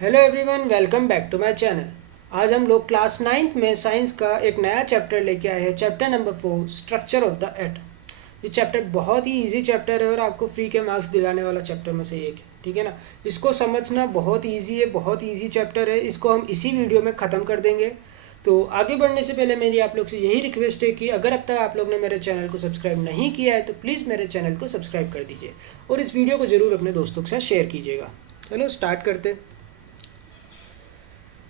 Hello everyone, welcome back to my channel. आज हम लोग क्लास नाइन्थ में साइंस का एक नया चैप्टर लेके आए हैं। Chapter number 4, structure of the atom. ये चैप्टर बहुत ही इजी चैप्टर है और आपको फ्री के मार्क्स दिलाने वाला चैप्टर में से एक है। ठीक है ना। इसको समझना बहुत इजी है, बहुत इजी चैप्टर है। इसको हम इसी वीडियो में ख़त्म कर देंगे। तो आगे बढ़ने से पहले मेरी आप लोग से यही रिक्वेस्ट है कि अगर अब तक आप लोग ने मेरे चैनल को सब्सक्राइब नहीं किया है तो प्लीज़ मेरे चैनल को सब्सक्राइब कर दीजिए और इस वीडियो को ज़रूर अपने दोस्तों के साथ शेयर कीजिएगा। चलो स्टार्ट करते।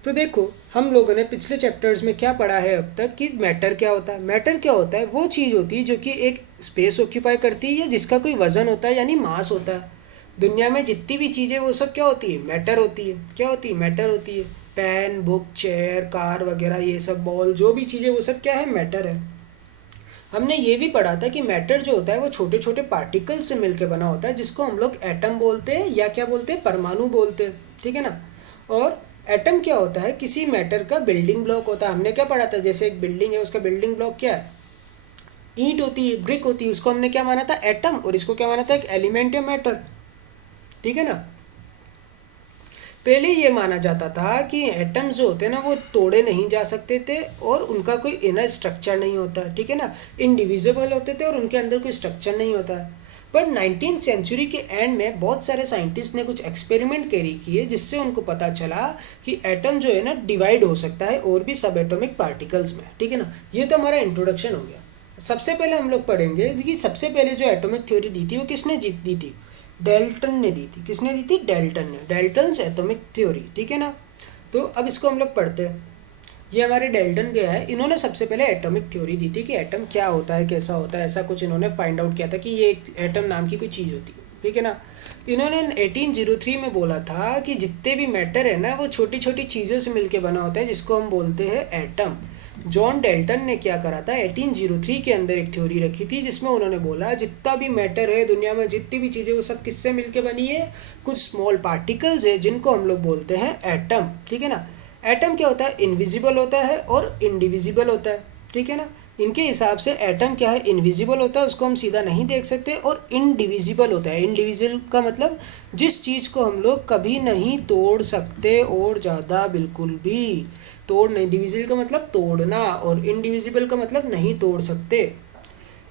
तो देखो, हम लोगों ने पिछले चैप्टर्स में क्या पढ़ा है अब तक कि मैटर क्या होता है। मैटर क्या होता है? वो चीज़ होती है जो कि एक स्पेस ऑक्यूपाई करती है या जिसका कोई वजन होता है, यानी मास होता है। दुनिया में जितनी भी चीज़ें वो सब क्या होती है? मैटर होती है। क्या होती है? मैटर होती है। पेन, बुक, चेयर, कार वगैरह, ये सब बॉल, जो भी चीज़ें वो सब क्या है? मैटर है। हमने ये भी पढ़ा था कि मैटर जो होता है वो छोटे छोटे पार्टिकल्स से मिलकर बना होता है, जिसको हम लोग एटम बोलते हैं या क्या बोलते हैं? परमाणु बोलते हैं। ठीक है ना। और एटम क्या होता है? किसी मैटर का बिल्डिंग ब्लॉक होता है। हमने क्या पढ़ा था? जैसे एक बिल्डिंग है, उसका बिल्डिंग ब्लॉक क्या है? ईंट होती है, ब्रिक होती है। उसको हमने क्या माना था? एटम। और इसको क्या माना था? एक एलिमेंट या मैटर। ठीक है ना। पहले ये माना जाता था कि एटम्स जो होते हैं ना वो तोड़े नहीं जा सकते थे और उनका कोई इनर स्ट्रक्चर नहीं होता। ठीक है ना। इनडिविजिबल होते थे और उनके अंदर कोई स्ट्रक्चर नहीं होता है। पर 19th सेंचुरी के एंड में बहुत सारे साइंटिस्ट ने कुछ एक्सपेरिमेंट कैरी किए, जिससे उनको पता चला कि एटम जो है ना डिवाइड हो सकता है और भी सब एटॉमिक पार्टिकल्स में। ठीक है ना। ये तो हमारा इंट्रोडक्शन हो गया। सबसे पहले हम लोग पढ़ेंगे कि सबसे पहले जो एटॉमिक थ्योरी दी थी वो किसने जीत दी थी? डेल्टन ने दी थी। किसने दी थी? डेल्टन ने। Dalton's atomic theory. ठीक है ना। तो अब इसको हम लोग पढ़ते हैं। ये हमारे डेल्टन गया है। इन्होंने सबसे पहले एटॉमिक थ्योरी दी थी कि एटम क्या होता है, कैसा होता है, ऐसा कुछ इन्होंने फाइंड आउट किया था कि ये एक एटम नाम की कोई चीज़ होती है। ठीक है ना। इन्होंने 1803 में बोला था कि जितने भी मैटर है ना वो छोटी छोटी चीज़ों से मिलकर बना होता है, जिसको हम बोलते हैं एटम। जॉन डेल्टन ने क्या करा था? 1803 के अंदर एक थ्योरी रखी थी, जिसमें उन्होंने बोला जितना भी मैटर है दुनिया में, जितनी भी चीज़ें, वो सब किससे मिलके बनी है? कुछ स्मॉल पार्टिकल्स है जिनको हम लोग बोलते हैं एटम। ठीक है ना। एटम क्या होता है? इनविजिबल होता है और इंडिविजिबल होता है। ठीक है ना। इनके हिसाब से एटम क्या है? इनविजिबल होता है, उसको हम सीधा नहीं देख सकते, और इनडिविजिबल होता है। इनडिविजिबल का मतलब जिस चीज़ को हम लोग कभी नहीं तोड़ सकते और ज़्यादा बिल्कुल भी तोड़ नहीं। डिविजिबल का मतलब तोड़ना और इनडिविजिबल का मतलब नहीं तोड़ सकते।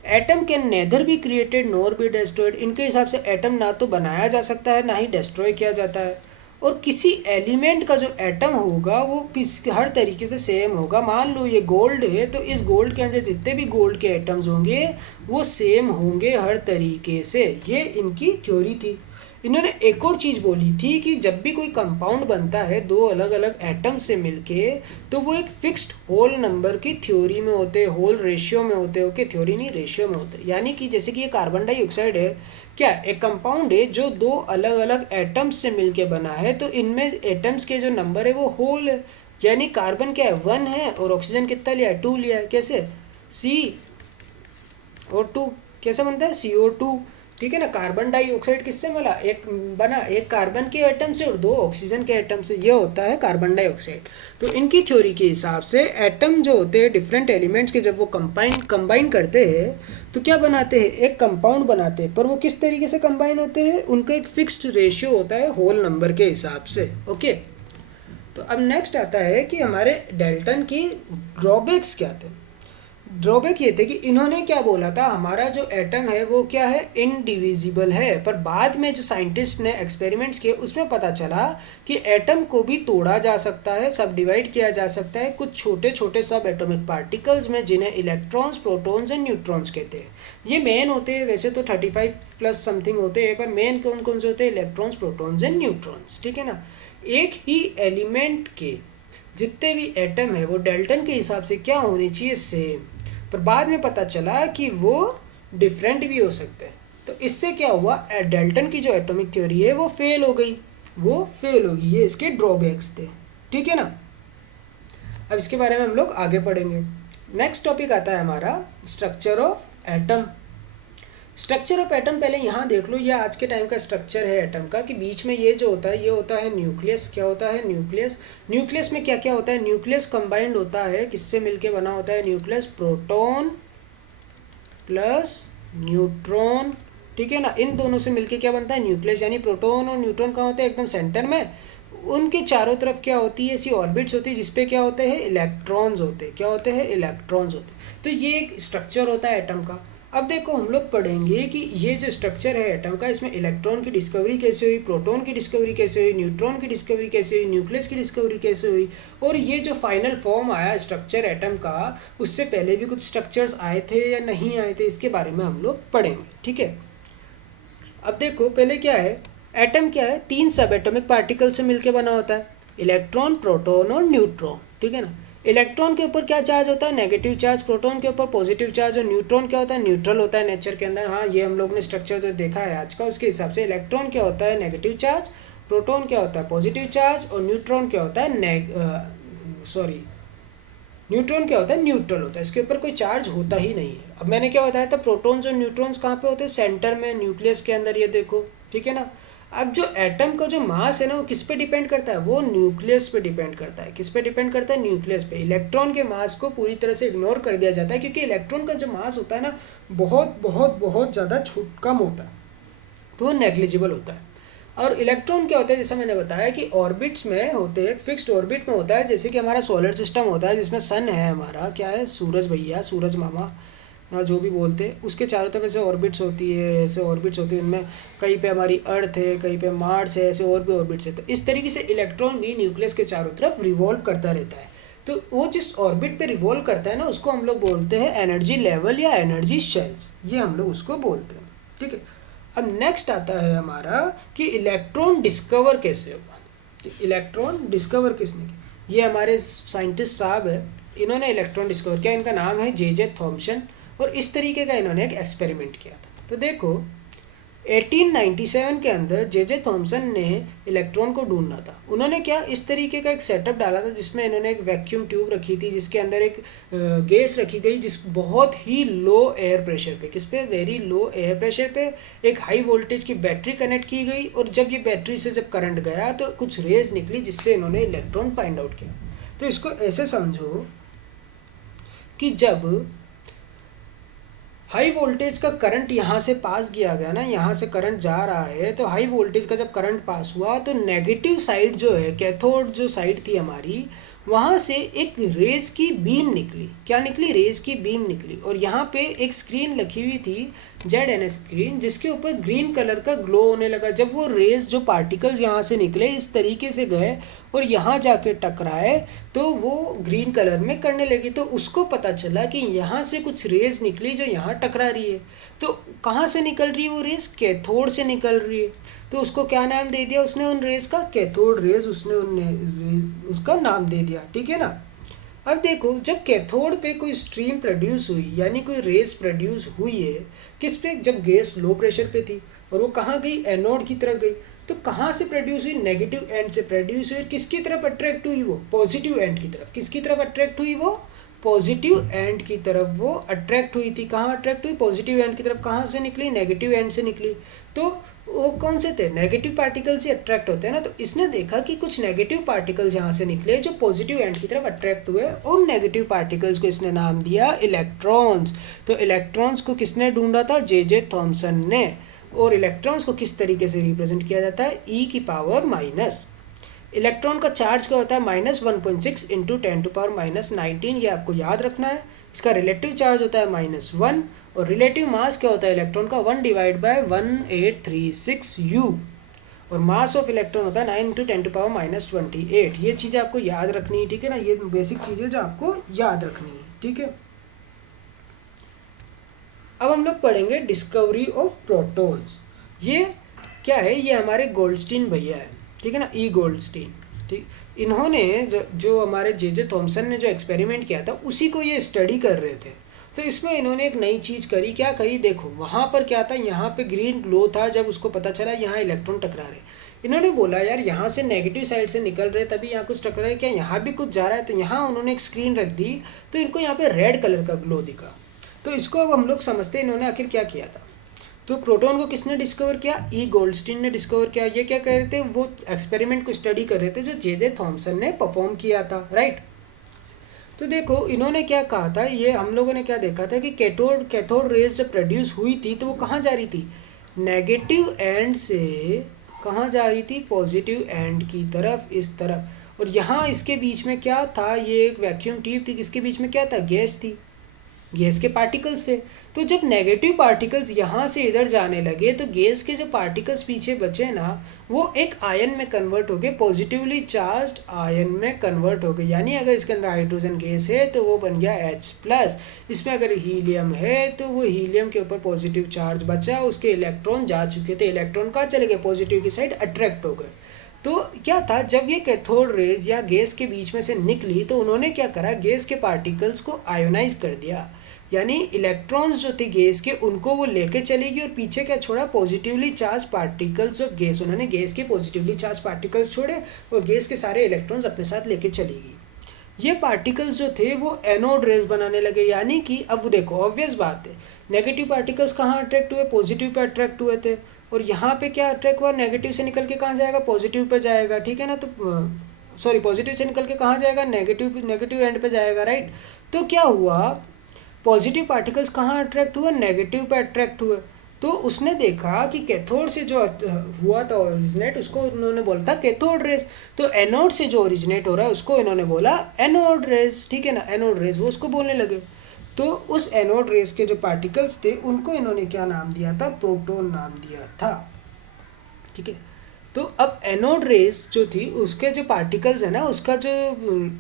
Atom can nether be created nor be destroyed. इनके हिसाब से एटम ना तो बनाया जा सकता है ना ही डिस्ट्रॉय किया जाता है। और किसी एलिमेंट का जो एटम होगा वो हर तरीके से सेम होगा। मान लो ये गोल्ड है तो इस गोल्ड के अंदर जितने भी गोल्ड के एटम्स होंगे वो सेम होंगे हर तरीके से। ये इनकी थ्योरी थी। इन्होंने एक और चीज़ बोली थी कि जब भी कोई कंपाउंड बनता है दो अलग अलग एटम से मिलके, तो वो एक फिक्स्ड होल नंबर की थ्योरी में होते, होल रेशियो में होते। ओके, थ्योरी नहीं, रेशियो में होते। यानी कि जैसे कि ये कार्बन डाइऑक्साइड है, क्या एक कंपाउंड है जो दो अलग अलग एटम्स से मिलके बना है, तो इनमें एटम्स के जो नंबर है वो होल है। यानी कार्बन क्या है? 1 है और ऑक्सीजन कितना लिया है? 2 लिया है। कैसे? CO2 कैसे बनता है? CO2। ठीक है ना। कार्बन डाइऑक्साइड किससे मिला? एक बना एक कार्बन के एटम से और दो ऑक्सीजन के एटम से। ये होता है कार्बन डाइऑक्साइड। तो इनकी थ्योरी के हिसाब से एटम जो होते हैं डिफरेंट एलिमेंट्स के, जब वो कंबाइन करते हैं तो क्या बनाते हैं? एक कंपाउंड बनाते हैं। पर वो किस तरीके से कंबाइन होते हैं? उनका एक फिक्स्ड रेशियो होता है होल नंबर के हिसाब से। ओके। तो अब नेक्स्ट आता है कि हमारे डेल्टन की ड्रॉबैक्स क्या थे। ड्रॉबैक ये थे कि इन्होंने क्या बोला था? हमारा जो एटम है वो क्या है? इनडिविजिबल है। पर बाद में जो साइंटिस्ट ने एक्सपेरिमेंट्स किए उसमें पता चला कि एटम को भी तोड़ा जा सकता है, सब डिवाइड किया जा सकता है कुछ छोटे छोटे सब एटॉमिक पार्टिकल्स में, जिन्हें इलेक्ट्रॉन्स, प्रोटॉन्स एंड न्यूट्रॉन्स कहते हैं। ये मेन होते हैं। वैसे तो 35 प्लस समथिंग होते हैं, पर मेन कौन कौन से होते हैं? Electrons, protons and neutrons. ठीक है ना। एक ही एलिमेंट के जितने भी एटम है वो डेल्टन के हिसाब से क्या होने चाहिए? सेम। पर बाद में पता चला कि वो डिफरेंट भी हो सकते हैं। तो इससे क्या हुआ? डेल्टन की जो एटॉमिक थ्योरी है वो फेल हो गई। वो फेल होगी। ये इसके ड्रॉबैक्स थे। ठीक है ना। अब इसके बारे में हम लोग आगे पढ़ेंगे। नेक्स्ट टॉपिक आता है हमारा structure of atom. Structure of atom पहले यहाँ देख लो। ये आज के टाइम का स्ट्रक्चर है एटम का, कि बीच में ये जो होता है ये होता है न्यूक्लियस। क्या होता है? न्यूक्लियस। न्यूक्लियस में क्या क्या होता है? न्यूक्लियस कंबाइंड होता है, किससे मिलके बना होता है न्यूक्लियस? Proton plus neutron. ठीक है ना। इन दोनों से मिलके क्या बनता है? न्यूक्लियस। यानी प्रोटॉन और न्यूट्रॉन कहाँ होते हैं? एकदम सेंटर में। उनके चारों तरफ क्या होती है, ऐसी ऑर्बिट्स होती है जिसपे क्या होते हैं, इलेक्ट्रॉन्स होते हैं। क्या होते हैं, इलेक्ट्रॉन्स होते हैं। तो ये एक स्ट्रक्चर होता है एटम का। अब देखो हम लोग पढ़ेंगे कि ये जो स्ट्रक्चर है एटम का, इसमें इलेक्ट्रॉन की डिस्कवरी कैसे हुई, प्रोटॉन की डिस्कवरी कैसे हुई, न्यूट्रॉन की डिस्कवरी कैसे हुई, न्यूक्लियस की डिस्कवरी कैसे हुई, और ये जो फाइनल फॉर्म आया स्ट्रक्चर एटम का, उससे पहले भी कुछ स्ट्रक्चर्स आए थे या नहीं आए थे, इसके बारे में हम लोग पढ़ेंगे। ठीक है। अब देखो पहले क्या है, एटम क्या है, 3 सब एटॉमिक पार्टिकल से मिलकर बना होता है, इलेक्ट्रॉन, प्रोटॉन और न्यूट्रॉन। ठीक है ना। इलेक्ट्रॉन के ऊपर क्या चार्ज होता है, नेगेटिव चार्ज, प्रोटॉन के ऊपर पॉजिटिव चार्ज, और न्यूट्रॉन क्या होता है, न्यूट्रल होता है नेचर के अंदर। हाँ, ये हम लोग ने स्ट्रक्चर जो देखा है आज का, उसके हिसाब से इलेक्ट्रॉन क्या होता है, नेगेटिव चार्ज, प्रोटॉन क्या होता है, पॉजिटिव चार्ज, और न्यूट्रॉन क्या होता है, न्यूट्रॉन क्या होता है, न्यूट्रल होता है। इसके ऊपर कोई चार्ज होता ही नहीं है। अब मैंने क्या बताया था, प्रोटॉन्स और न्यूट्रॉन्स कहाँ पे होते हैं, सेंटर में, न्यूक्लियस के अंदर, ये देखो। ठीक है ना। अब जो एटम का जो मास है ना, वो किस पे डिपेंड करता है, वो न्यूक्लियस पे डिपेंड करता है। किस पे डिपेंड करता है, न्यूक्लियस पे। इलेक्ट्रॉन के मास को पूरी तरह से इग्नोर कर दिया जाता है, क्योंकि इलेक्ट्रॉन का जो मास होता है ना, बहुत बहुत बहुत ज़्यादा कम होता है, तो वो नेग्लिजिबल होता है। और इलेक्ट्रॉन क्या होता है, जैसा मैंने बताया कि ऑर्बिट्स में होते हैं, फिक्स्ड ऑर्बिट में होता है। जैसे कि हमारा सोलर सिस्टम होता है, जिसमें सन है, हमारा क्या है, सूरज भैया, सूरज मामा, या जो भी बोलते हैं, उसके चारों तरफ ऐसे ऑर्बिट्स होती है, ऐसे ऑर्बिट्स होती है। उनमें कहीं पे हमारी अर्थ है, कहीं पे मार्स है, ऐसे और भी ऑर्बिट्स है। तो इस तरीके से इलेक्ट्रॉन भी न्यूक्लियस के चारों तरफ रिवॉल्व करता रहता है। तो वो जिस ऑर्बिट पे रिवॉल्व करता है ना, उसको हम लोग बोलते हैं एनर्जी लेवल या एनर्जी शेल्स, ये हम लोग उसको बोलते हैं। ठीक है। अब नेक्स्ट आता है हमारा कि इलेक्ट्रॉन डिस्कवर कैसे होगा। तो इलेक्ट्रॉन डिस्कवर किसने किया, ये हमारे साइंटिस्ट साहब है, इन्होंने इलेक्ट्रॉन डिस्कवर किया। इनका नाम है जे थॉमसन, और इस तरीके का इन्होंने एक एक्सपेरिमेंट किया था। तो देखो 1897 के अंदर जे थॉमसन ने इलेक्ट्रॉन को ढूंढना था। उन्होंने क्या, इस तरीके का एक सेटअप डाला था, जिसमें इन्होंने एक वैक्यूम ट्यूब रखी थी, जिसके अंदर एक गैस रखी गई, जिस बहुत ही लो एयर प्रेशर पे, किस पे, वेरी लो एयर प्रेशर पे एक हाई वोल्टेज की बैटरी कनेक्ट की गई। और जब ये बैटरी से जब करंट गया तो कुछ रेज निकली, जिससे इन्होंने इलेक्ट्रॉन फाइंड आउट किया। तो इसको ऐसे समझो कि जब हाई वोल्टेज का करंट यहाँ से पास किया गया ना, यहाँ से करंट जा रहा है, तो हाई वोल्टेज का जब करंट पास हुआ तो नेगेटिव साइड जो है, कैथोड जो साइड थी हमारी, वहाँ से एक रेज की बीम निकली। क्या निकली, रेज की बीम निकली। और यहाँ पे एक स्क्रीन रखी हुई थी, ZN स्क्रीन, जिसके ऊपर ग्रीन कलर का ग्लो होने लगा। जब वो रेज, जो पार्टिकल्स यहाँ से निकले, इस तरीके से गए और यहाँ जाके टकराए, तो वो ग्रीन कलर में करने लगी। तो उसको पता चला कि यहाँ से कुछ रेज निकली जो यहाँ टकरा रही है। तो कहाँ से निकल रही है वो रेज, कैथोड से निकल रही है। तो उसको क्या नाम दे दिया उसने, उन रेज का, कैथोड रेज, उसने उन रेज उसका नाम दे दिया। ठीक है ना। अब देखो, जब कैथोड पे कोई स्ट्रीम प्रोड्यूस हुई, यानी कोई रेस प्रोड्यूस हुई है, किस पे, जब गैस लो प्रेशर पे थी, और वो कहाँ गई, एनोड की तरफ गई। तो कहाँ से प्रोड्यूस हुई, नेगेटिव एंड से प्रोड्यूस हुई। किसकी तरफ अट्रैक्ट हुई, वो पॉजिटिव एंड की तरफ। किसकी तरफ अट्रैक्ट हुई, वो पॉजिटिव एंड की तरफ वो अट्रैक्ट हुई थी। कहाँ अट्रैक्ट हुई, पॉजिटिव एंड की तरफ। कहाँ से निकली, नेगेटिव एंड से निकली। तो वो कौन से थे, नेगेटिव पार्टिकल से अट्रैक्ट होते हैं ना। तो इसने देखा कि कुछ नेगेटिव पार्टिकल्स यहाँ से निकले जो पॉजिटिव एंड की तरफ अट्रैक्ट हुए, और नेगेटिव पार्टिकल्स को इसने नाम दिया इलेक्ट्रॉन्स। तो इलेक्ट्रॉन्स को किसने ढूंढा था, जे थॉमसन ने। और इलेक्ट्रॉन्स को किस तरीके से रिप्रेजेंट किया जाता है, e⁻⁻। इलेक्ट्रॉन का चार्ज क्या होता है, -1.6 इंटू 10⁻⁻19, ये आपको याद रखना है। इसका रिलेटिव चार्ज होता है -1, और रिलेटिव मास क्या होता है इलेक्ट्रॉन का, 1/1836 U, और मास ऑफ इलेक्ट्रॉन होता है 9 इंटू 10⁻⁻28। ये चीज़ें आपको याद रखनी है। ठीक है ना, ये बेसिक चीज़ें जो आपको याद रखनी है। ठीक है। अब हम लोग पढ़ेंगे डिस्कवरी ऑफ प्रोटॉन्स। ये क्या है, ये हमारे गोल्डस्टीन भैया है। ठीक है ना, गोल्डस्टीन। ठीक, इन्होंने जो हमारे जे थॉमसन ने जो एक्सपेरिमेंट किया था, उसी को ये स्टडी कर रहे थे। तो इसमें इन्होंने एक नई चीज़ करी। क्या करी, देखो वहाँ पर क्या था, यहाँ पे ग्रीन ग्लो था। जब उसको पता चला यहाँ इलेक्ट्रॉन टकरा रहे, इन्होंने बोला यार यहाँ से नेगेटिव साइड से निकल रहे, तभी यहाँ कुछ टकरा रहा है, क्या यहाँ भी कुछ जा रहा है। तो यहाँ उन्होंने एक स्क्रीन रख दी, तो इनको यहाँ पे रेड कलर का ग्लो दिखा। तो इसको अब हम लोग समझते हैं इन्होंने आखिर क्या किया था। तो प्रोटॉन को किसने डिस्कवर किया, गोल्डस्टीन ने डिस्कवर किया। ये क्या कर रहे थे, वो एक्सपेरिमेंट को स्टडी कर रहे थे जो जे थॉमसन ने परफॉर्म किया था, राइट। तो देखो इन्होंने क्या कहा था, ये हम लोगों ने क्या देखा था कि कैथोड रेज जब प्रोड्यूस हुई थी, तो वो कहाँ जा रही थी, नेगेटिव एंड से कहाँ जा रही थी, पॉजिटिव एंड की तरफ, इस तरफ। और यहाँ इसके बीच में क्या था, ये एक वैक्यूम ट्यूब थी जिसके बीच में क्या था, गैस थी, गैस के पार्टिकल्स थे। तो जब नेगेटिव पार्टिकल्स यहाँ से इधर जाने लगे तो गैस के जो पार्टिकल्स पीछे बचे ना, वो एक आयन में कन्वर्ट हो गए, पॉजिटिवली चार्ज्ड आयन में कन्वर्ट हो गए। यानी अगर इसके अंदर हाइड्रोजन गैस है तो वो बन गया H+। इसमें अगर हीलियम है तो वो हीलियम के ऊपर पॉजिटिव चार्ज बचा, उसके इलेक्ट्रॉन जा चुके थे, इलेक्ट्रॉन कहाँ चले गए, पॉजिटिव की साइड अट्रैक्ट हो गए। तो क्या था, जब ये कैथोड रेज या गैस के बीच में से निकली तो उन्होंने क्या करा, गैस के पार्टिकल्स को आयोनाइज कर दिया। यानी इलेक्ट्रॉन्स जो थे गैस के उनको वो लेके चलेगी, और पीछे क्या छोड़ा, positively charge particles of gas. उन्होंने गैस के पॉजिटिवली चार्ज पार्टिकल्स छोड़े और गैस के सारे इलेक्ट्रॉन्स अपने साथ लेके चलेगी। ये पार्टिकल्स जो थे वो एनोड रेज बनाने लगे। यानी कि अब देखो, ऑब्वियस बात है, नेगेटिव पार्टिकल्स कहाँ अट्रैक्ट हुए, पॉजिटिव पे अट्रैक्ट हुए थे, और यहाँ पे क्या अट्रैक्ट हुआ, नेगेटिव से निकल के कहाँ जाएगा, पॉजिटिव पे जाएगा, ठीक है ना। तो सॉरी, पॉजिटिव से निकल के कहाँ जाएगा, नेगेटिव नेगेटिव एंड पे जाएगा, राइट। तो क्या हुआ, पॉजिटिव पार्टिकल्स कहाँ अट्रैक्ट हुए, नेगेटिव पे अट्रैक्ट हुए। तो उसने देखा कि कैथोड से जो हुआ था ओरिजिनेट, उसको उन्होंने बोला था कैथोड रेस। तो एनोड से जो ओरिजिनेट हो रहा है उसको इन्होंने बोला एनोड रेस, ठीक है ना, एनोड रेस, वो उसको बोलने लगे। तो उस एनोड रेस के जो पार्टिकल्स थे उनको इन्होंने क्या नाम दिया था, प्रोटॉन नाम दिया था, ठीक है। तो अब एनोड रेस जो थी उसके जो पार्टिकल्स है ना, उसका जो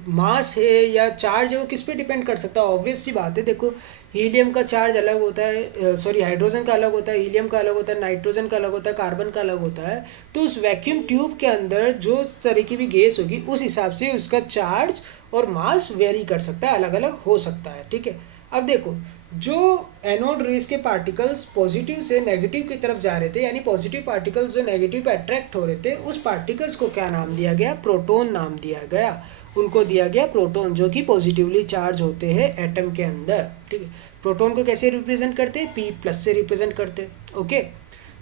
मास है या चार्ज है वो किस पे डिपेंड कर सकता है, ऑब्वियस सी बात है। देखो, हीलियम का चार्ज अलग होता है, सॉरी हाइड्रोजन का अलग होता है, हीलियम का अलग होता है, नाइट्रोजन का अलग होता है, कार्बन का अलग होता है। तो उस वैक्यूम ट्यूब के अंदर जो तरह की भी गैस होगी उस हिसाब से उसका चार्ज और मास वेरी कर सकता है, अलग अलग हो सकता है, ठीक है। अब देखो, जो एनोड रेस के पार्टिकल्स पॉजिटिव से नेगेटिव की तरफ जा रहे थे, यानी पॉजिटिव पार्टिकल्स जो नेगेटिव पे अट्रैक्ट हो रहे थे, उस पार्टिकल्स को क्या नाम दिया गया, प्रोटॉन नाम दिया गया। उनको दिया गया प्रोटॉन, जो कि पॉजिटिवली चार्ज होते हैं एटम के अंदर, ठीक है। प्रोटॉन को कैसे रिप्रेजेंट करते हैं, P+ से रिप्रेजेंट करते हैं, ओके।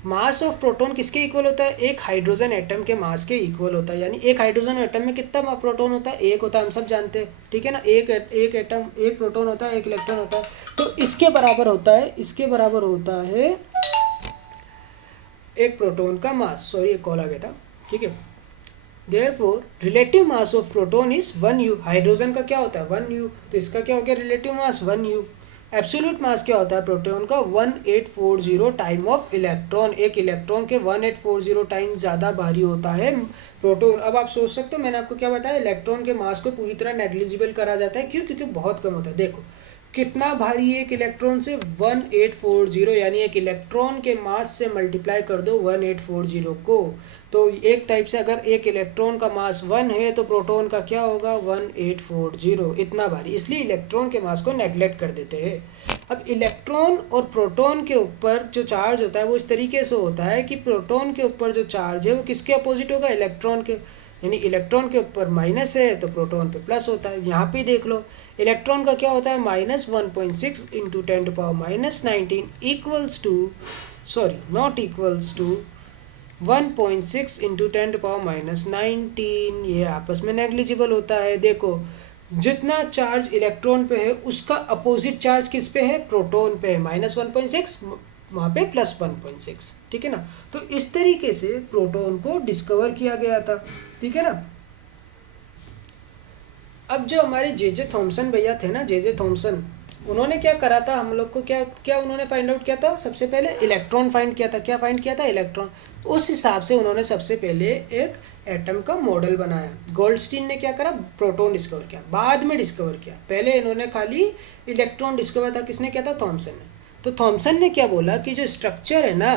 मास ऑफ प्रोटॉन किसके इक्वल होता है, एक हाइड्रोजन एटम के मास के इक्वल होता है। यानी एक हाइड्रोजन एटम में कितना प्रोटॉन होता है, एक होता है, हम सब जानते हैं, ठीक है ना। एक एटम, एक प्रोटॉन होता है, एक इलेक्ट्रॉन होता है। तो इसके बराबर होता है, इसके बराबर होता है एक प्रोटॉन का मास। सॉरी, एक कॉल आ गया था, ठीक है। Therefore relative mass of proton is 1U। Hydrogen का क्या होता है, 1U, तो इसका क्या हो गया, रिलेटिव मास 1U। एब्सोल्यूट मास क्या होता है प्रोटॉन का, 1840 टाइम ऑफ इलेक्ट्रॉन। एक इलेक्ट्रॉन के 1840 टाइम ज़्यादा भारी होता है प्रोटॉन। अब आप सोच सकते हो, मैंने आपको क्या बताया, इलेक्ट्रॉन के मास को पूरी तरह नेग्लिजिबल करा जाता है, क्यों, क्योंकि बहुत कम होता है। देखो कितना भारी है एक इलेक्ट्रॉन से, 1840, यानी एक इलेक्ट्रॉन के मास से मल्टीप्लाई कर दो 1840 को। तो एक टाइप से अगर एक इलेक्ट्रॉन का मास 1 है तो प्रोटॉन का क्या होगा, 1840, इतना भारी। इसलिए इलेक्ट्रॉन के मास को नेग्लेक्ट कर देते हैं। अब इलेक्ट्रॉन और प्रोटॉन के ऊपर जो चार्ज होता है वो इस तरीके से होता है कि प्रोटॉन के ऊपर जो चार्ज है वो किसके अपोजिट होगा, इलेक्ट्रॉन के। यानी इलेक्ट्रॉन के ऊपर माइनस है तो प्रोटॉन पे प्लस होता है। यहाँ पे देख लो, इलेक्ट्रॉन का क्या होता है, -1.6 × 10⁻19 equals to, sorry not equals to 1.6 × 10⁻19। ये आपस में नेग्लिजिबल होता है। देखो, जितना चार्ज इलेक्ट्रॉन पे है उसका अपोजिट चार्ज किस पे है, प्रोटॉन पे है, -1.6, वहाँ पे +1.6, ठीक है ना। तो इस तरीके से प्रोटॉन को डिस्कवर किया गया था, ठीक है ना। अब जो हमारे जे थॉमसन भैया थे ना, जे थॉमसन, उन्होंने क्या करा था, हम लोग को क्या क्या उन्होंने फाइंड आउट किया था, सबसे पहले इलेक्ट्रॉन फाइंड किया था। क्या फाइंड किया था, इलेक्ट्रॉन। उस हिसाब से उन्होंने सबसे पहले एक एटम का मॉडल बनाया। गोल्डस्टीन ने क्या करा, प्रोटॉन डिस्कवर किया, बाद में डिस्कवर किया। पहले इन्होंने खाली इलेक्ट्रॉन डिस्कवर था, किसने किया था, थॉमसन ने। तो थॉमसन ने क्या बोला कि जो स्ट्रक्चर है ना,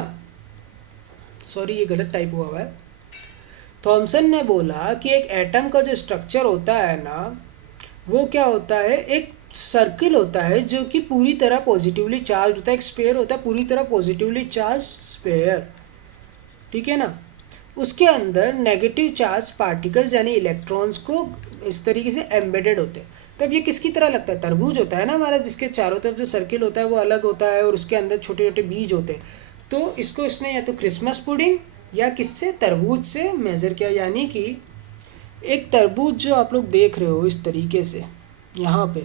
सॉरी ये गलत टाइप हुआ है। थॉमसन ने बोला कि एक एटम का जो स्ट्रक्चर होता है ना, वो क्या होता है, एक सर्किल होता है जो कि पूरी तरह पॉजिटिवली चार्ज होता है। एक स्फीयर होता है पूरी तरह पॉजिटिवली चार्ज स्फीयर, ठीक है ना। उसके अंदर नेगेटिव चार्ज पार्टिकल्स यानी इलेक्ट्रॉन्स को इस तरीके से एम्बेडेड होते हैं। तब ये किसकी तरह लगता है, तरबूज होता है ना हमारा, जिसके चारों तरफ जो सर्किल होता है वो अलग होता है और उसके अंदर छोटे छोटे बीज होते हैं। तो इसको इसने या तो क्रिसमस पुडिंग या किससे, तरबूज से मेज़र किया। यानी कि एक तरबूज जो आप लोग देख रहे हो इस तरीके से यहाँ पे,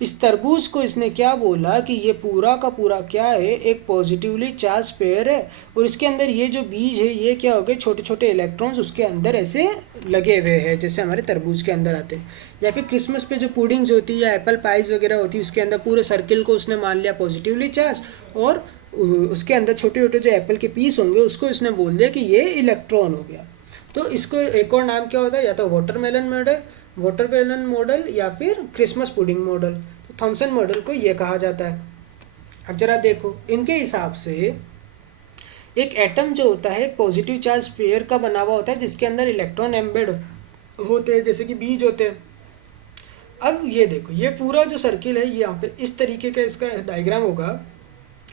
इस तरबूज को इसने क्या बोला कि ये पूरा का पूरा क्या है, एक पॉजिटिवली चार्ज पेयर है, और इसके अंदर ये जो बीज है ये क्या हो गए, छोटे छोटे इलेक्ट्रॉन्स उसके अंदर ऐसे लगे हुए हैं जैसे हमारे तरबूज के अंदर आते हैं। या फिर क्रिसमस पे जो पुडिंग्स होती है या एप्पल पाइज वगैरह होती है उसके अंदर पूरे सर्किल को उसने मान लिया पॉजिटिवली चार्ज, और उसके अंदर छोटे छोटे जो एप्पल के पीस होंगे उसको इसने बोल दिया कि ये इलेक्ट्रॉन हो गया। तो इसको एक और नाम क्या होता है, या तो वाटरमेलन मॉडल या फिर क्रिसमस पुडिंग मॉडल। तो थॉमसन मॉडल को ये कहा जाता है। अब जरा देखो इनके हिसाब से एक एटम जो होता है एक पॉजिटिव चार्ज पेयर का बना हुआ होता है जिसके अंदर इलेक्ट्रॉन एम्बेड होते हैं जैसे कि बीज होते हैं। अब ये देखो ये पूरा जो सर्किल है यहाँ पे इस तरीके का इसका डायग्राम होगा।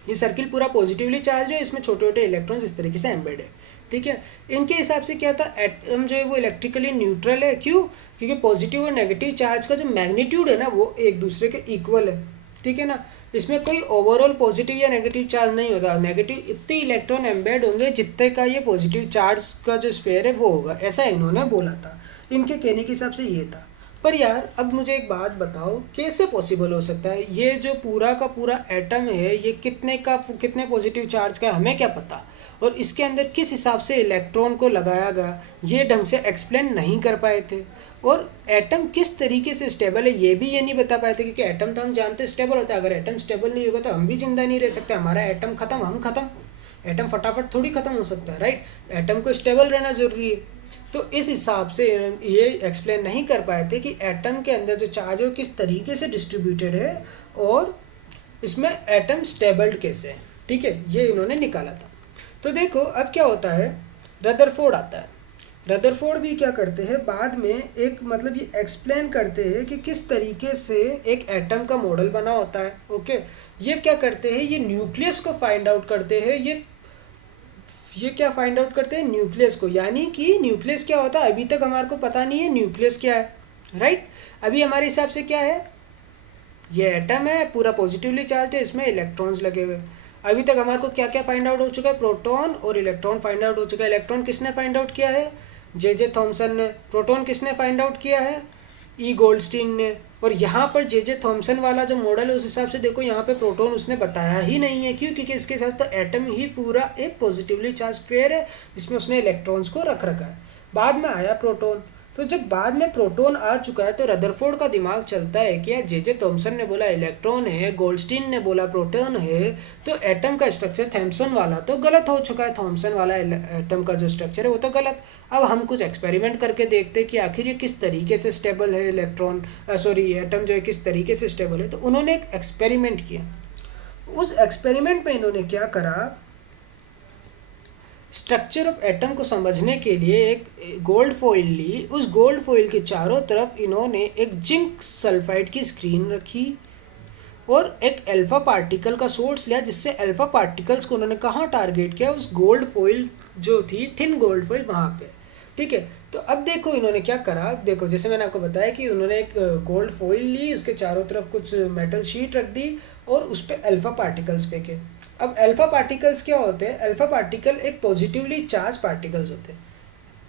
ये सर्किल पूरा पॉजिटिवली चार्ज है, इसमें छोटे छोटे इलेक्ट्रॉन्स इस तरीके से एम्बेड है। ठीक है, इनके हिसाब से क्या था, एटम जो है वो इलेक्ट्रिकली न्यूट्रल है। क्यों? क्योंकि पॉजिटिव और नेगेटिव चार्ज का जो मैग्नीट्यूड है ना वो एक दूसरे के इक्वल है। ठीक है ना, इसमें कोई ओवरऑल पॉजिटिव या नेगेटिव चार्ज नहीं होगा। नेगेटिव इतने इलेक्ट्रॉन एम्बेड होंगे जितने का ये पॉजिटिव चार्ज का जो स्पेयर है वो होगा, ऐसा इन्होंने बोला था। इनके कहने के हिसाब से ये था। पर यार अब मुझे एक बात बताओ, कैसे पॉसिबल हो सकता है ये जो पूरा का पूरा एटम है ये कितने पॉजिटिव चार्ज का हमें क्या पता, और इसके अंदर किस हिसाब से इलेक्ट्रॉन को लगाया गया ये ढंग से एक्सप्लेन नहीं कर पाए थे। और एटम किस तरीके से स्टेबल है ये नहीं बता पाए थे, क्योंकि एटम तो हम जानते स्टेबल होता है। अगर एटम स्टेबल नहीं होगा तो हम भी जिंदा नहीं रह सकते। हमारा एटम खत्म, हम खत्म। एटम फटाफट थोड़ी खत्म हो सकता है, राइट। एटम को स्टेबल रहना जरूरी है। तो इस हिसाब से ये एक्सप्लेन नहीं कर पाए थे कि एटम के अंदर जो चार्ज है वो किस तरीके से डिस्ट्रीब्यूटेड है और इसमें एटम स्टेबल्ड कैसे है। ठीक है, ये इन्होंने निकाला था। तो देखो अब क्या होता है, रदरफोर्ड आता है। रदरफोर्ड भी क्या करते हैं बाद में एक मतलब ये एक्सप्लेन करते हैं कि किस तरीके से एक एटम का मॉडल बना होता है। ओके, ये क्या करते हैं, ये न्यूक्लियस को फाइंड आउट करते हैं। ये क्या फाइंड आउट करते हैं, न्यूक्लियस को। यानी कि न्यूक्लियस क्या होता है अभी तक हमारे को पता नहीं है न्यूक्लियस क्या है, राइट। अभी हमारे हिसाब से क्या है, ये एटम है पूरा पॉजिटिवली चार्ज है, इसमें इलेक्ट्रॉन्स लगे हुए। अभी तक हमारे को क्या क्या फाइंड आउट हो चुका है, प्रोटॉन और इलेक्ट्रॉन फाइंड आउट हो चुका है। इलेक्ट्रॉन किसने फाइंड आउट किया है, जे थॉमसन ने। प्रोटॉन किसने फाइंड आउट किया है, ई गोल्डस्टीन ने। और यहाँ पर जे थॉमसन वाला जो मॉडल है उस हिसाब से देखो यहाँ पे प्रोटॉन उसने बताया ही नहीं है। क्यों? क्योंकि इसके साथ तो एटम ही पूरा एक पॉजिटिवली चार्ज पेयर है जिसमें उसने इलेक्ट्रॉन्स को रख रखा है। बाद में आया प्रोटॉन। तो जब बाद में प्रोटॉन आ चुका है तो रदरफोर्ड का दिमाग चलता है कि यार जे थॉमसन ने बोला इलेक्ट्रॉन है, गोल्डस्टीन ने बोला प्रोटॉन है, तो एटम का स्ट्रक्चर थॉमसन वाला तो गलत हो चुका है। थॉमसन वाला एटम का जो स्ट्रक्चर है वो तो गलत। अब हम कुछ एक्सपेरिमेंट करके देखते हैं कि आखिर ये किस तरीके से स्टेबल है, एटम जो है किस तरीके से स्टेबल है। तो उन्होंने एक एक्सपेरिमेंट किया। उस एक्सपेरिमेंट में इन्होंने क्या करा, स्ट्रक्चर ऑफ एटम को समझने के लिए एक गोल्ड फॉइल ली। उस गोल्ड फॉइल के चारों तरफ इन्होंने एक जिंक सल्फाइड की स्क्रीन रखी और एक अल्फा पार्टिकल का सोर्स लिया, जिससे अल्फा पार्टिकल्स को उन्होंने कहाँ टारगेट किया, उस गोल्ड फॉइल जो थी थिन गोल्ड फॉइल वहाँ पे। ठीक है, तो अब देखो इन्होंने क्या करा। देखो जैसे मैंने आपको बताया कि उन्होंने एक गोल्ड फॉइल ली, उसके चारों तरफ कुछ मेटल शीट रख दी और उस पर अल्फा पार्टिकल्स फेंके। अब अल्फा पार्टिकल्स क्या होते हैं, अल्फा पार्टिकल एक पॉजिटिवली चार्ज पार्टिकल्स होते हैं।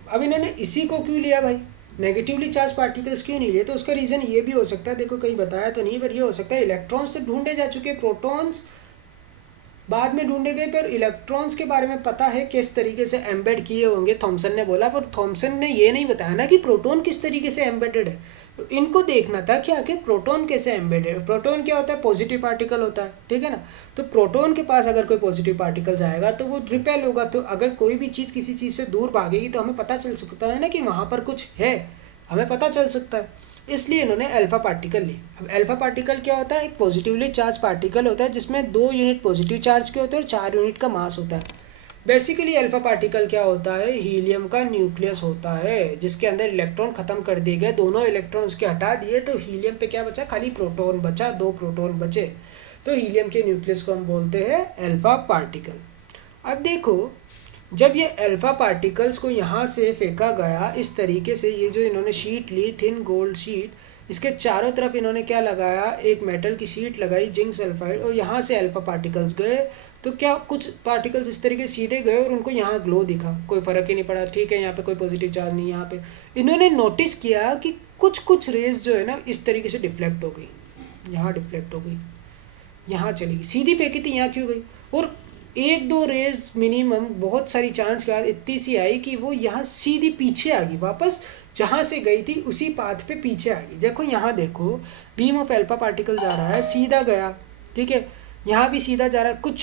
अब इन्होंने इसी को क्यों लिया भाई, नेगेटिवली चार्ज पार्टिकल्स क्यों नहीं लिए? तो उसका रीज़न ये भी हो सकता है, देखो कहीं बताया तो नहीं पर ये हो सकता है इलेक्ट्रॉन्स तो ढूंढे जा चुके, प्रोटॉन्स बाद में ढूंढे गए, पर इलेक्ट्रॉन्स के बारे में पता है किस तरीके से एम्बेड किए होंगे थॉमसन ने बोला, पर थॉमसन ने ये नहीं बताया ना कि प्रोटॉन किस तरीके से एम्बेडेड है। तो इनको देखना था कि आखिर प्रोटॉन कैसे एम्बेडेड है। प्रोटॉन क्या होता है, पॉजिटिव पार्टिकल होता है, ठीक है ना। तो प्रोटॉन के पास अगर कोई पॉजिटिव पार्टिकल जाएगा तो वो रिपेल होगा। तो अगर कोई भी चीज़ किसी चीज़ से दूर भागेगी तो हमें पता चल सकता है ना कि वहाँ पर कुछ है, हमें पता चल सकता है। इसलिए इन्होंने अल्फा पार्टिकल ली। अब अल्फा पार्टिकल क्या होता है, एक पॉजिटिवली चार्ज पार्टिकल होता है जिसमें 2 यूनिट पॉजिटिव चार्ज के होते हैं और 4 यूनिट का मास होता है। बेसिकली अल्फा पार्टिकल क्या होता है, हीलियम का न्यूक्लियस होता है जिसके अंदर इलेक्ट्रॉन खत्म कर दिए गए, दोनों इलेक्ट्रॉन उसके हटा दिए तो हीलियम पे क्या बचा, खाली प्रोटॉन बचा, 2 प्रोटॉन बचे। तो हीलियम के न्यूक्लियस को हम बोलते हैं अल्फा पार्टिकल। अब देखो जब ये अल्फा पार्टिकल्स को यहाँ से फेंका गया इस तरीके से, ये जो इन्होंने शीट ली थिन गोल्ड शीट, इसके चारों तरफ इन्होंने क्या लगाया, एक मेटल की शीट लगाई जिंक सल्फाइड, और यहाँ से अल्फा पार्टिकल्स गए। तो क्या कुछ पार्टिकल्स इस तरीके सीधे गए और उनको यहाँ ग्लो दिखा, कोई फ़र्क ही नहीं पड़ा, ठीक है यहाँ पे कोई पॉजिटिव चार्ज नहीं। यहाँ पे इन्होंने नोटिस किया कि कुछ रेज जो है ना इस तरीके से डिफ्लेक्ट हो गई। यहाँ डिफ्लेक्ट हो गई, यहाँ चली गई, सीधी फेंकी थी यहाँ क्यों गई, और एक दो रेज मिनिमम बहुत सारी चांस के बाद इतनी सी आई कि वो यहाँ सीधी पीछे आ गई, वापस जहाँ से गई थी उसी पाथ पे पीछे आ गई। देखो यहाँ देखो, बीम ऑफ अल्फा पार्टिकल जा रहा है, सीधा गया, ठीक है, यहाँ भी सीधा जा रहा है, कुछ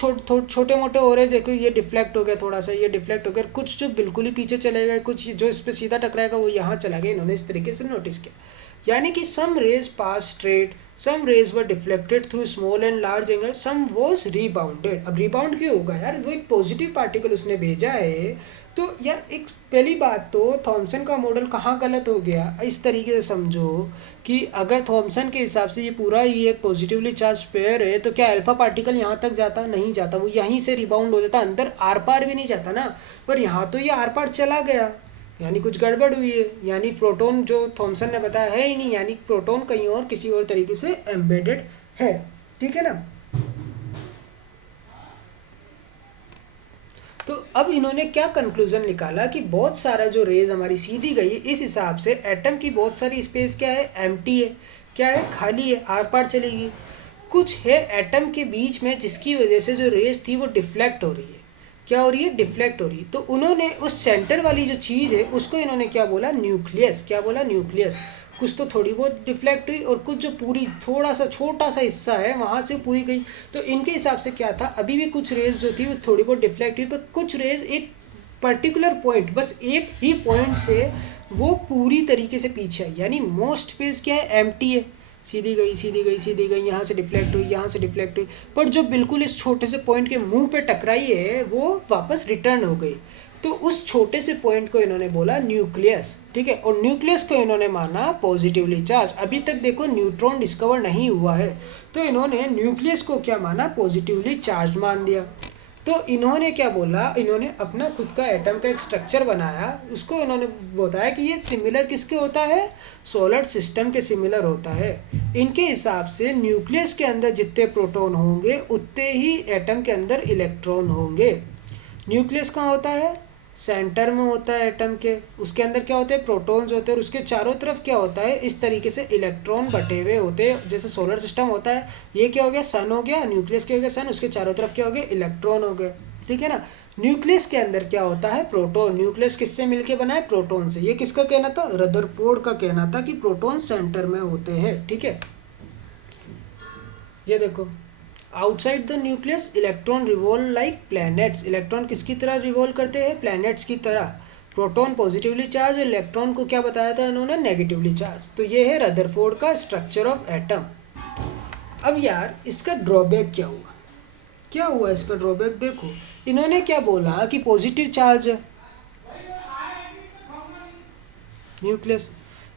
छोटे मोटे हो रहे हैं, देखो ये डिफ्लेक्ट हो गया, थोड़ा सा ये डिफ्लेक्ट हो गया, कुछ जो बिल्कुल ही पीछे चले गए, कुछ जो इस पर सीधा टकराएगा वो यहाँ चला गया। इन्होंने इस तरीके से नोटिस किया, यानी कि some rays pass straight, some rays were deflected through small and large angle, some was rebounded. अब रिबाउंड क्यों होगा यार, वो एक पॉजिटिव पार्टिकल उसने भेजा है, तो यार एक पहली बात तो थॉमसन का मॉडल कहाँ गलत हो गया, इस तरीके से समझो कि अगर थॉमसन के हिसाब से ये पूरा ही एक पॉजिटिवली चार्ज पेयर है, तो क्या अल्फा पार्टिकल यहाँ तक जाता, नहीं जाता, वो यहीं से रिबाउंड हो जाता, अंदर आर पार भी नहीं जाता ना, पर यहाँ तो ये आर पार चला गया, यानी कुछ गड़बड़ हुई है, यानी प्रोटॉन जो थॉमसन ने बताया है ही नहीं, यानी प्रोटॉन कहीं और किसी और तरीके से एम्बेडेड है, ठीक है ना। तो अब इन्होंने क्या कंक्लूजन निकाला कि बहुत सारा जो रेज हमारी सीधी गई है, इस हिसाब से एटम की बहुत सारी स्पेस क्या है, एम्प्टी है, क्या है, खाली है, आर पार चलेगी, कुछ है एटम के बीच में जिसकी वजह से जो रेज थी वो डिफ्लेक्ट हो रही है, क्या हो रही है, डिफ्लेक्ट हो रही है। तो उन्होंने उस सेंटर वाली जो चीज़ है उसको इन्होंने क्या बोला, न्यूक्लियस, क्या बोला, न्यूक्लियस। कुछ तो थोड़ी बहुत डिफ्लेक्ट हुई और कुछ जो पूरी थोड़ा सा छोटा सा हिस्सा है वहाँ से पूरी गई। तो इनके हिसाब से क्या था, अभी भी कुछ रेज जो थी वो थोड़ी बहुत डिफ्लेक्ट हुई, पर कुछ रेज एक पर्टिकुलर पॉइंट, बस एक ही पॉइंट से वो पूरी तरीके से पीछे आई, यानी मोस्ट स्पेस क्या है, एम्प्टी है, सीधी गई सीधी गई सीधी गई, यहाँ से डिफ्लेक्ट हुई, यहाँ से डिफ्लेक्ट हुई, पर जो बिल्कुल इस छोटे से पॉइंट के मुंह पे टकराई है वो वापस रिटर्न हो गई। तो उस छोटे से पॉइंट को इन्होंने बोला न्यूक्लियस, ठीक है, और न्यूक्लियस को इन्होंने माना पॉजिटिवली चार्ज। अभी तक देखो न्यूट्रॉन डिस्कवर नहीं हुआ है, तो इन्होंने न्यूक्लियस को क्या माना, पॉजिटिवली चार्ज मान दिया। तो इन्होंने क्या बोला, इन्होंने अपना खुद का एटम का एक स्ट्रक्चर बनाया, उसको इन्होंने बताया कि ये सिमिलर किसके होता है, सोलर सिस्टम के सिमिलर होता है। इनके हिसाब से न्यूक्लियस के अंदर जितने प्रोटॉन होंगे उतने ही एटम के अंदर इलेक्ट्रॉन होंगे। न्यूक्लियस कहाँ होता है, सेंटर में होता है एटम के, उसके अंदर क्या होते हैं, प्रोटॉन्स होते हैं, और उसके चारों तरफ क्या होता है, इस तरीके से इलेक्ट्रॉन बटे हुए होते हैं, जैसे सोलर सिस्टम होता है। ये क्या हो गया, सन हो गया, न्यूक्लियस क्या हो गया, सन, उसके चारों तरफ क्या हो गया, इलेक्ट्रॉन हो गए, ठीक है ना। न्यूक्लियस के अंदर क्या होता है, प्रोटॉन। न्यूक्लियस किससे मिलके बना है, प्रोटॉन से। ये किसका कहना था, रदरफोर्ड का कहना था कि प्रोटॉन सेंटर में होते हैं, ठीक है। ये देखो, outside the nucleus electron revolve like planets. Electron किसकी तरह रिवॉल्व करते हैं, प्लैनेट्स की तरह। प्रोटॉन पॉजिटिवली चार्ज, इलेक्ट्रॉन को क्या बताया था इन्होंने, नेगेटिवली चार्ज। तो ये है रदरफोर्ड का स्ट्रक्चर ऑफ एटम। अब यार इसका ड्रॉबैक क्या हुआ, क्या हुआ इसका ड्रॉबैक, देखो इन्होंने क्या बोला कि पॉजिटिव चार्ज है न्यूक्लियस,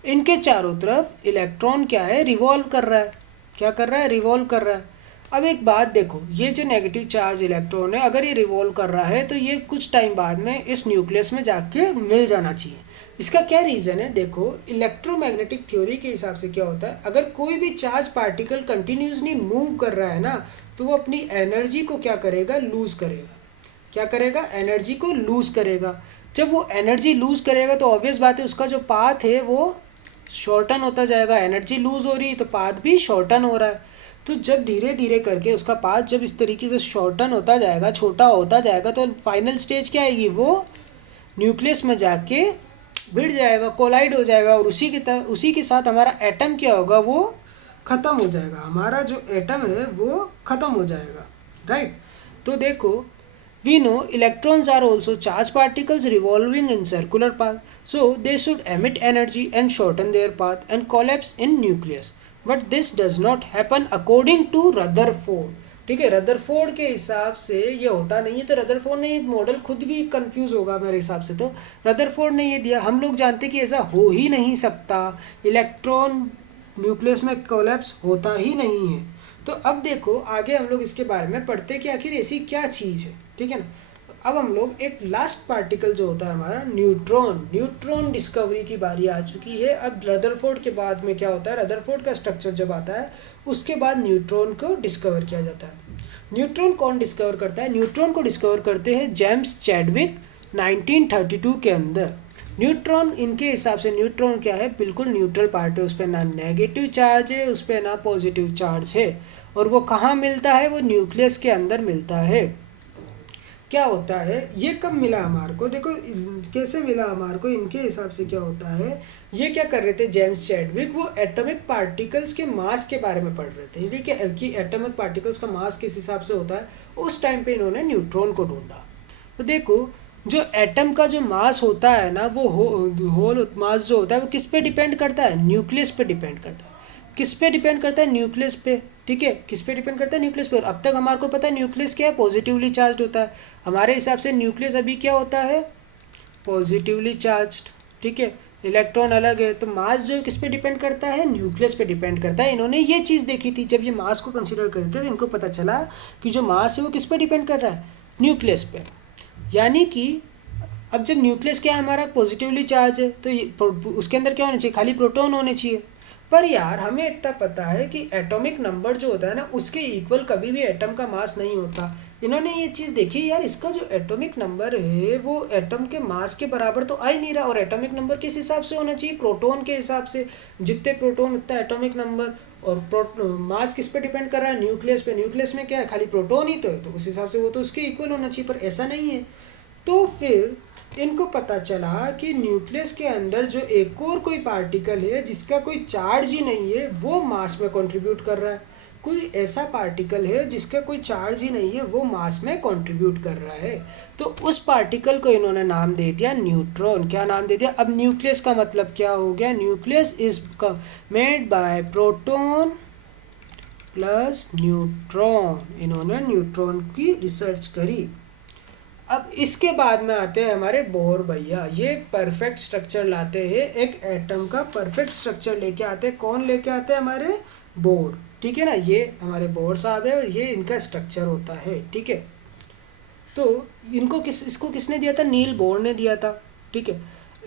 इनके चारों तरफ इलेक्ट्रॉन क्या है, रिवॉल्व कर रहा है, क्या कर रहा है, रिवॉल्व कर रहा है। अब एक बात देखो, ये जो नेगेटिव चार्ज इलेक्ट्रॉन है अगर ये रिवॉल्व कर रहा है तो ये कुछ टाइम बाद में इस न्यूक्लियस में जाके मिल जाना चाहिए। इसका क्या रीज़न है, देखो इलेक्ट्रोमैग्नेटिक थ्योरी के हिसाब से क्या होता है, अगर कोई भी चार्ज पार्टिकल कंटिन्यूसली मूव कर रहा है ना, तो वो अपनी एनर्जी को क्या करेगा, लूज़ करेगा, क्या करेगा, एनर्जी को लूज़ करेगा। जब वो एनर्जी लूज़ करेगा तो ऑब्वियस बात है उसका जो पाथ है वो शॉर्टन होता जाएगा, एनर्जी लूज़ हो रही है तो पाथ भी शॉर्टन हो रहा है। तो जब धीरे धीरे करके उसका पाथ जब इस तरीके से शॉर्टन होता जाएगा, छोटा होता जाएगा, तो फाइनल स्टेज क्या आएगी, वो न्यूक्लियस में जाके भिड़ जाएगा, कोलाइड हो जाएगा, और उसी के साथ हमारा एटम क्या होगा, वो ख़त्म हो जाएगा, हमारा जो एटम है वो ख़त्म हो जाएगा, राइट। तो देखो we know electrons are also charged particles revolving in circular path, so they should emit energy and shorten their path and collapse in nucleus, but this does not happen according to Rutherford, ठीक है। Rutherford के हिसाब से ये होता नहीं है, तो रदरफोर्ड ने ये मॉडल खुद भी कंफ्यूज होगा मेरे हिसाब से। तो रदरफोर्ड ने ये दिया, हम लोग जानते कि ऐसा हो ही नहीं सकता, इलेक्ट्रॉन न्यूक्लियस में कोलैप्स होता ही नहीं है। तो अब देखो आगे हम लोग इसके बारे में पढ़ते कि आखिर ऐसी क्या चीज़ है, ठीक है ना। अब हम लोग एक लास्ट पार्टिकल जो होता है हमारा न्यूट्रॉन डिस्कवरी की बारी आ चुकी है। अब रदरफोर्ड के बाद में क्या होता है, रदरफोर्ड का स्ट्रक्चर जब आता है उसके बाद न्यूट्रॉन को डिस्कवर किया जाता है। न्यूट्रॉन कौन डिस्कवर करता है, न्यूट्रॉन को डिस्कवर करते हैं जेम्स चैडविक 1932 के अंदर। न्यूट्रॉन, इनके हिसाब से न्यूट्रॉन क्या है, बिल्कुल न्यूट्रल पार्ट है, उस पर ना नेगेटिव चार्ज है, उस पर ना पॉजिटिव चार्ज है। और वो कहाँ मिलता है, वो न्यूक्लियस के अंदर मिलता है। क्या होता है, ये कब मिला हमारे को, देखो कैसे मिला हमारे को, इनके हिसाब से क्या होता है, ये क्या कर रहे थे जेम्स चैडविक, वो एटॉमिक पार्टिकल्स के मास के बारे में पढ़ रहे थे, ठीक है, कि एटॉमिक पार्टिकल्स का मास किस हिसाब से होता है। उस टाइम पे इन्होंने न्यूट्रॉन को ढूंढा। तो देखो, जो एटम का जो मास होता है ना, वो होल मास जो होता है वो किस पे डिपेंड करता है, न्यूक्लियस पे डिपेंड करता है। किस पे डिपेंड करता है, न्यूक्लियस पे, ठीक है, किस पे डिपेंड करता है, न्यूक्लियस पे। और अब तक हमारे को पता है न्यूक्लियस क्या है, पॉजिटिवली चार्ज होता है। हमारे हिसाब से न्यूक्लियस अभी क्या होता है, पॉजिटिवली चार्ज, ठीक है, इलेक्ट्रॉन अलग है। तो मास जो किस पे डिपेंड करता है, न्यूक्लियस पे डिपेंड करता है। इन्होंने ये चीज़ देखी थी, जब ये मास को कंसिडर करते थे तो इनको पता चला कि जो मास है वो किस पे डिपेंड कर रहा है, न्यूक्लियस पे। यानी कि अब जब न्यूक्लियस क्या है हमारा, पॉजिटिवली चार्ज है, तो उसके अंदर क्या होना चाहिए, खाली प्रोटॉन होने चाहिए। पर यार हमें इतना पता है कि एटॉमिक नंबर जो होता है ना, उसके इक्वल कभी भी एटम का मास नहीं होता। इन्होंने ये चीज़ देखी, यार इसका जो एटॉमिक नंबर है वो एटम के मास के बराबर तो आ ही नहीं रहा। और एटॉमिक नंबर किस हिसाब से होना चाहिए, प्रोटॉन के हिसाब से, जितने प्रोटॉन उतना एटॉमिक नंबर। और मास किस पे डिपेंड कर रहा है, न्यूक्लियस पे। न्यूक्लियस में क्या है, खाली प्रोटॉन ही तो है, तो उस हिसाब से वो तो उसके इक्वल होना चाहिए, पर ऐसा नहीं है। तो फिर इनको पता चला कि न्यूक्लियस के अंदर जो एक और कोई पार्टिकल है जिसका कोई चार्ज ही नहीं है, वो मास में कंट्रीब्यूट कर रहा है। कोई ऐसा पार्टिकल है जिसका कोई चार्ज ही नहीं है, वो मास में कंट्रीब्यूट कर रहा है। तो उस पार्टिकल को इन्होंने नाम दे दिया न्यूट्रॉन। क्या नाम दे दिया, अब न्यूक्लियस का मतलब क्या हो गया, nucleus is made by proton plus neutron. इन्होंने न्यूट्रॉन की रिसर्च करी। अब इसके बाद में आते हैं हमारे बोर भैया, ये परफेक्ट स्ट्रक्चर लाते हैं, एक एटम का परफेक्ट स्ट्रक्चर लेके आते हैं। कौन लेके आते हैं, हमारे बोर, ठीक है ना, ये हमारे बोर साहब है और ये इनका स्ट्रक्चर होता है, ठीक है। तो इसको किसने दिया था, नील बोर ने दिया था, ठीक है।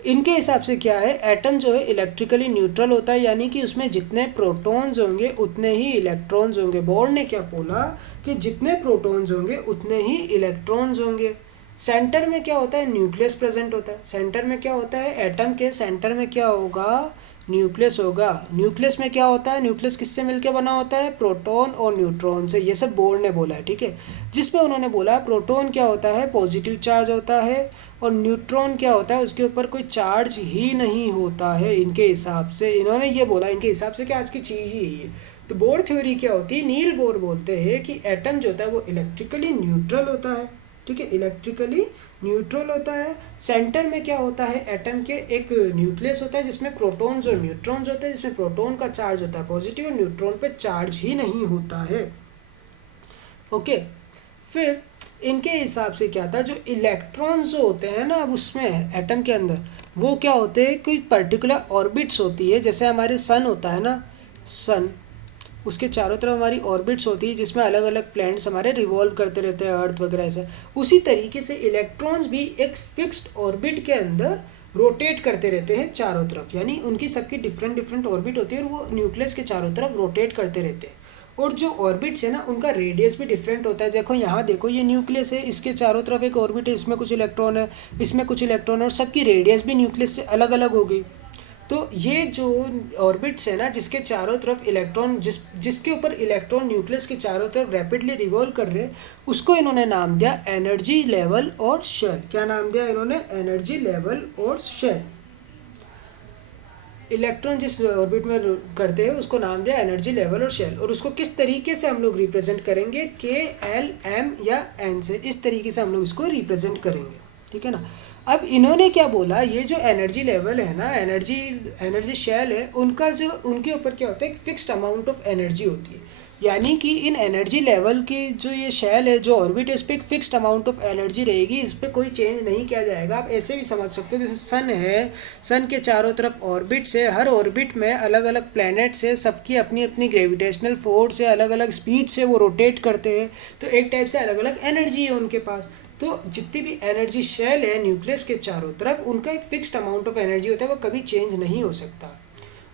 इनके हिसाब से क्या है, एटम जो है इलेक्ट्रिकली न्यूट्रल होता है, यानी कि उसमें जितने प्रोटॉन्स होंगे उतने ही इलेक्ट्रॉन्स होंगे। बोर ने क्या बोला कि जितने प्रोटॉन्स होंगे उतने ही इलेक्ट्रॉन्स होंगे। सेंटर में क्या होता है, न्यूक्लियस प्रेजेंट होता है। सेंटर में क्या होता है, एटम के सेंटर में क्या होगा, न्यूक्लियस होगा। न्यूक्लियस में क्या होता है, न्यूक्लियस किससे मिलकर बना होता है, प्रोटॉन और न्यूट्रॉन से। ये सब बोर ने बोला है, ठीक है। जिसमें उन्होंने बोला प्रोटॉन क्या होता है, पॉजिटिव चार्ज होता है, और न्यूट्रॉन क्या होता है, उसके ऊपर कोई चार्ज ही नहीं होता है। इनके हिसाब से इन्होंने ये बोला, इनके हिसाब से क्या आज की चीज़ ही है ये। तो बोर थ्योरी क्या होती है, नील बोर बोलते हैं कि एटम जो होता है वो इलेक्ट्रिकली न्यूट्रल होता है, ठीक है, इलेक्ट्रिकली न्यूट्रल होता है। सेंटर में क्या होता है, एटम के एक न्यूक्लियस होता है जिसमें प्रोटॉन्स और न्यूट्रॉन्स होते हैं, जिसमें प्रोटॉन का चार्ज होता है पॉजिटिव और न्यूट्रॉन पे चार्ज ही नहीं होता है। ओके, फिर इनके हिसाब से क्या था, जो इलेक्ट्रॉन्स जो होते हैं ना, अब उसमें एटम के अंदर वो क्या होते हैं, कोई पर्टिकुलर ऑर्बिट्स होती है, जैसे हमारे सन होता है ना, सन, उसके चारों तरफ हमारी ऑर्बिट्स होती है जिसमें अलग अलग प्लैनेट्स हमारे रिवॉल्व करते रहते हैं, अर्थ वगैरह ऐसे। उसी तरीके से इलेक्ट्रॉन्स भी एक फिक्स्ड ऑर्बिट के अंदर रोटेट करते रहते हैं चारों तरफ, यानी उनकी सबकी डिफरेंट डिफरेंट ऑर्बिट होती है और वो न्यूक्लियस के चारों तरफ रोटेट करते रहते हैं। और जो ऑर्बिट्स है ना, उनका रेडियस भी डिफरेंट होता है। देखो यहाँ देखो, ये न्यूक्लियस है, इसके चारों तरफ एक ऑर्बिट है, इसमें कुछ इलेक्ट्रॉन है, इसमें कुछ इलेक्ट्रॉन है, और सबकी रेडियस भी न्यूक्लियस से अलग अलग हो गई। तो ये जो ऑर्बिट्स है ना, जिसके चारों तरफ इलेक्ट्रॉन, जिसके ऊपर इलेक्ट्रॉन न्यूक्लियस के चारों तरफ रैपिडली रिवॉल्व कर रहे हैं, उसको इन्होंने नाम दिया एनर्जी लेवल और शेल। क्या नाम दिया इन्होंने, एनर्जी लेवल और शेल। इलेक्ट्रॉन जिस ऑर्बिट में करते हैं उसको नाम दिया एनर्जी लेवल और शेल। और उसको किस तरीके से हम लोग रिप्रेजेंट करेंगे, के, एल, एम या एन से, इस तरीके से हम लोग इसको रिप्रेजेंट करेंगे, ठीक है ना। अब इन्होंने क्या बोला, ये जो एनर्जी लेवल है ना, एनर्जी शेल है, उनका जो उनके ऊपर क्या होता है, एक फिक्स्ड अमाउंट ऑफ एनर्जी होती है। यानी कि इन एनर्जी लेवल की जो ये शेल है, जो ऑर्बिट है, इस पर एक फिक्स्ड अमाउंट ऑफ एनर्जी रहेगी, इस पर कोई चेंज नहीं किया जाएगा। आप ऐसे भी समझ सकते हो, जैसे सन है, सन के चारों तरफ ऑर्बिट्स है, हर ऑर्बिट में अलग अलग प्लैनेट्स है, सबकी अपनी अपनी ग्रेविटेशनल फोर्स है, अलग अलग स्पीड से वो रोटेट करते हैं, तो एक टाइप से अलग अलग एनर्जी है उनके पास। तो जितनी भी एनर्जी शेल है न्यूक्लियस के चारों तरफ, उनका एक फिक्स्ड अमाउंट ऑफ एनर्जी होता है, वो कभी चेंज नहीं हो सकता।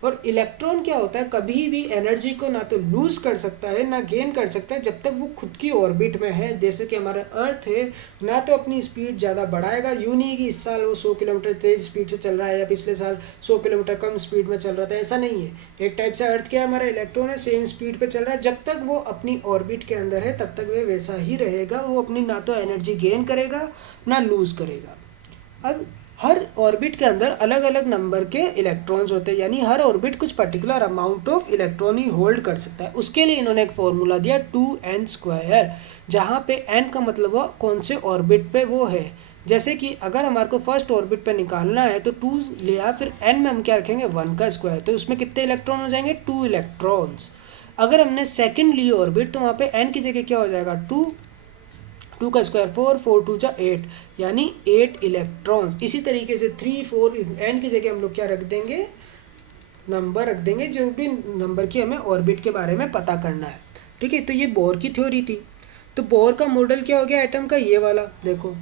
और इलेक्ट्रॉन क्या होता है, कभी भी एनर्जी को ना तो लूज कर सकता है ना गेन कर सकता है जब तक वो खुद की ऑर्बिट में है। जैसे कि हमारा अर्थ है, ना तो अपनी स्पीड ज़्यादा बढ़ाएगा, यूँ नहीं कि इस साल वो 100 किलोमीटर तेज़ स्पीड से चल रहा है या पिछले साल 100 किलोमीटर कम स्पीड में चल रहा था, ऐसा नहीं है। एक टाइप से अर्थ क्या है, हमारा इलेक्ट्रॉन है, सेम स्पीड पर चल रहा है, जब तक वो अपनी ऑर्बिट के अंदर है तब तक वह वैसा ही रहेगा। वो अपनी ना तो एनर्जी गेन करेगा ना लूज़ करेगा। अब हर ऑर्बिट के अंदर अलग अलग नंबर के इलेक्ट्रॉन्स होते हैं, यानी हर ऑर्बिट कुछ particular amount of electron he hold कर सकता है। उसके लिए इन्होंने एक फॉर्मूला दिया 2n², जहाँ पे n का मतलब हुआ कौन से ऑर्बिट पे वो है। जैसे कि अगर हमारे को फर्स्ट ऑर्बिट पे निकालना है तो 2 लिया, फिर n में हम क्या रखेंगे 1 का स्क्वायर, तो उसमें कितने इलेक्ट्रॉन हो जाएंगे 2 इलेक्ट्रॉन्स। अगर हमने सेकेंड ली ऑर्बिट तो वहाँ पे n की जगह क्या हो जाएगा 2, 2 का स्क्वायर 4, 4 2 जा 8, यानी 8 इलेक्ट्रॉन्स। इसी तरीके से 3 4 n की जगह हम लोग क्या रख देंगे, नंबर रख देंगे, जो भी नंबर की हमें ऑर्बिट के बारे में पता करना है। ठीक है, तो ये बोर की थ्योरी थी। तो बोर का मॉडल क्या हो गया एटम का, ये वाला देखो,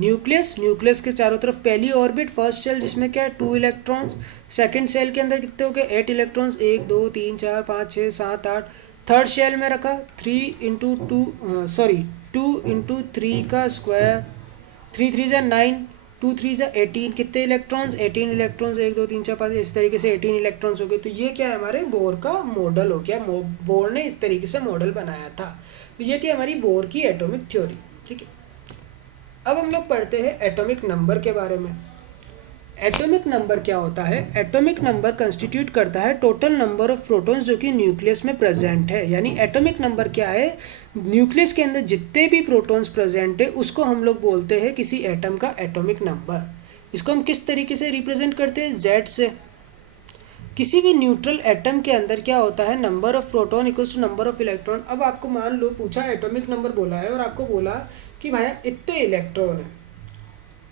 न्यूक्लियस, न्यूक्लियस के चारों तरफ पहली ऑर्बिट, फर्स्ट सेल जिसमें क्या है 2 इलेक्ट्रॉन्स, सेकंड सेल के अंदर कितने हो गए 8 इलेक्ट्रॉन्स, 1 2 3 4 5 6 7 8, थर्ड सेल में रखा 3 इंटू 2 सॉरी 2 इंटू 3 का स्क्वायर, 3 3 जा 9, 2 3 जा 18, कितने इलेक्ट्रॉन्स 18 इलेक्ट्रॉन्स, 1 2 3 4 5, इस तरीके से 18 इलेक्ट्रॉन्स हो गए। तो ये क्या है हमारे बोर का मॉडल हो गया, बोर ने इस तरीके से मॉडल बनाया था। तो ये थी हमारी बोर की एटॉमिक थ्योरी। ठीक है, अब हम लोग पढ़ते हैं एटॉमिक नंबर के बारे में। एटॉमिक नंबर क्या होता है, एटॉमिक नंबर कंस्टिट्यूट करता है टोटल नंबर ऑफ प्रोटॉन्स जो कि न्यूक्लियस में प्रेजेंट है। यानी एटॉमिक नंबर क्या है, न्यूक्लियस के अंदर जितने भी प्रोटॉन्स प्रेजेंट है उसको हम लोग बोलते हैं किसी एटम का एटॉमिक नंबर। इसको हम किस तरीके से रिप्रेजेंट करते हैं, जेड से। किसी भी न्यूट्रल एटम के अंदर क्या होता है, number of proton equals to number of electron. अब आपको मान लो पूछा एटॉमिक नंबर बोला है और आपको बोला कि भाई इतने इलेक्ट्रॉन है,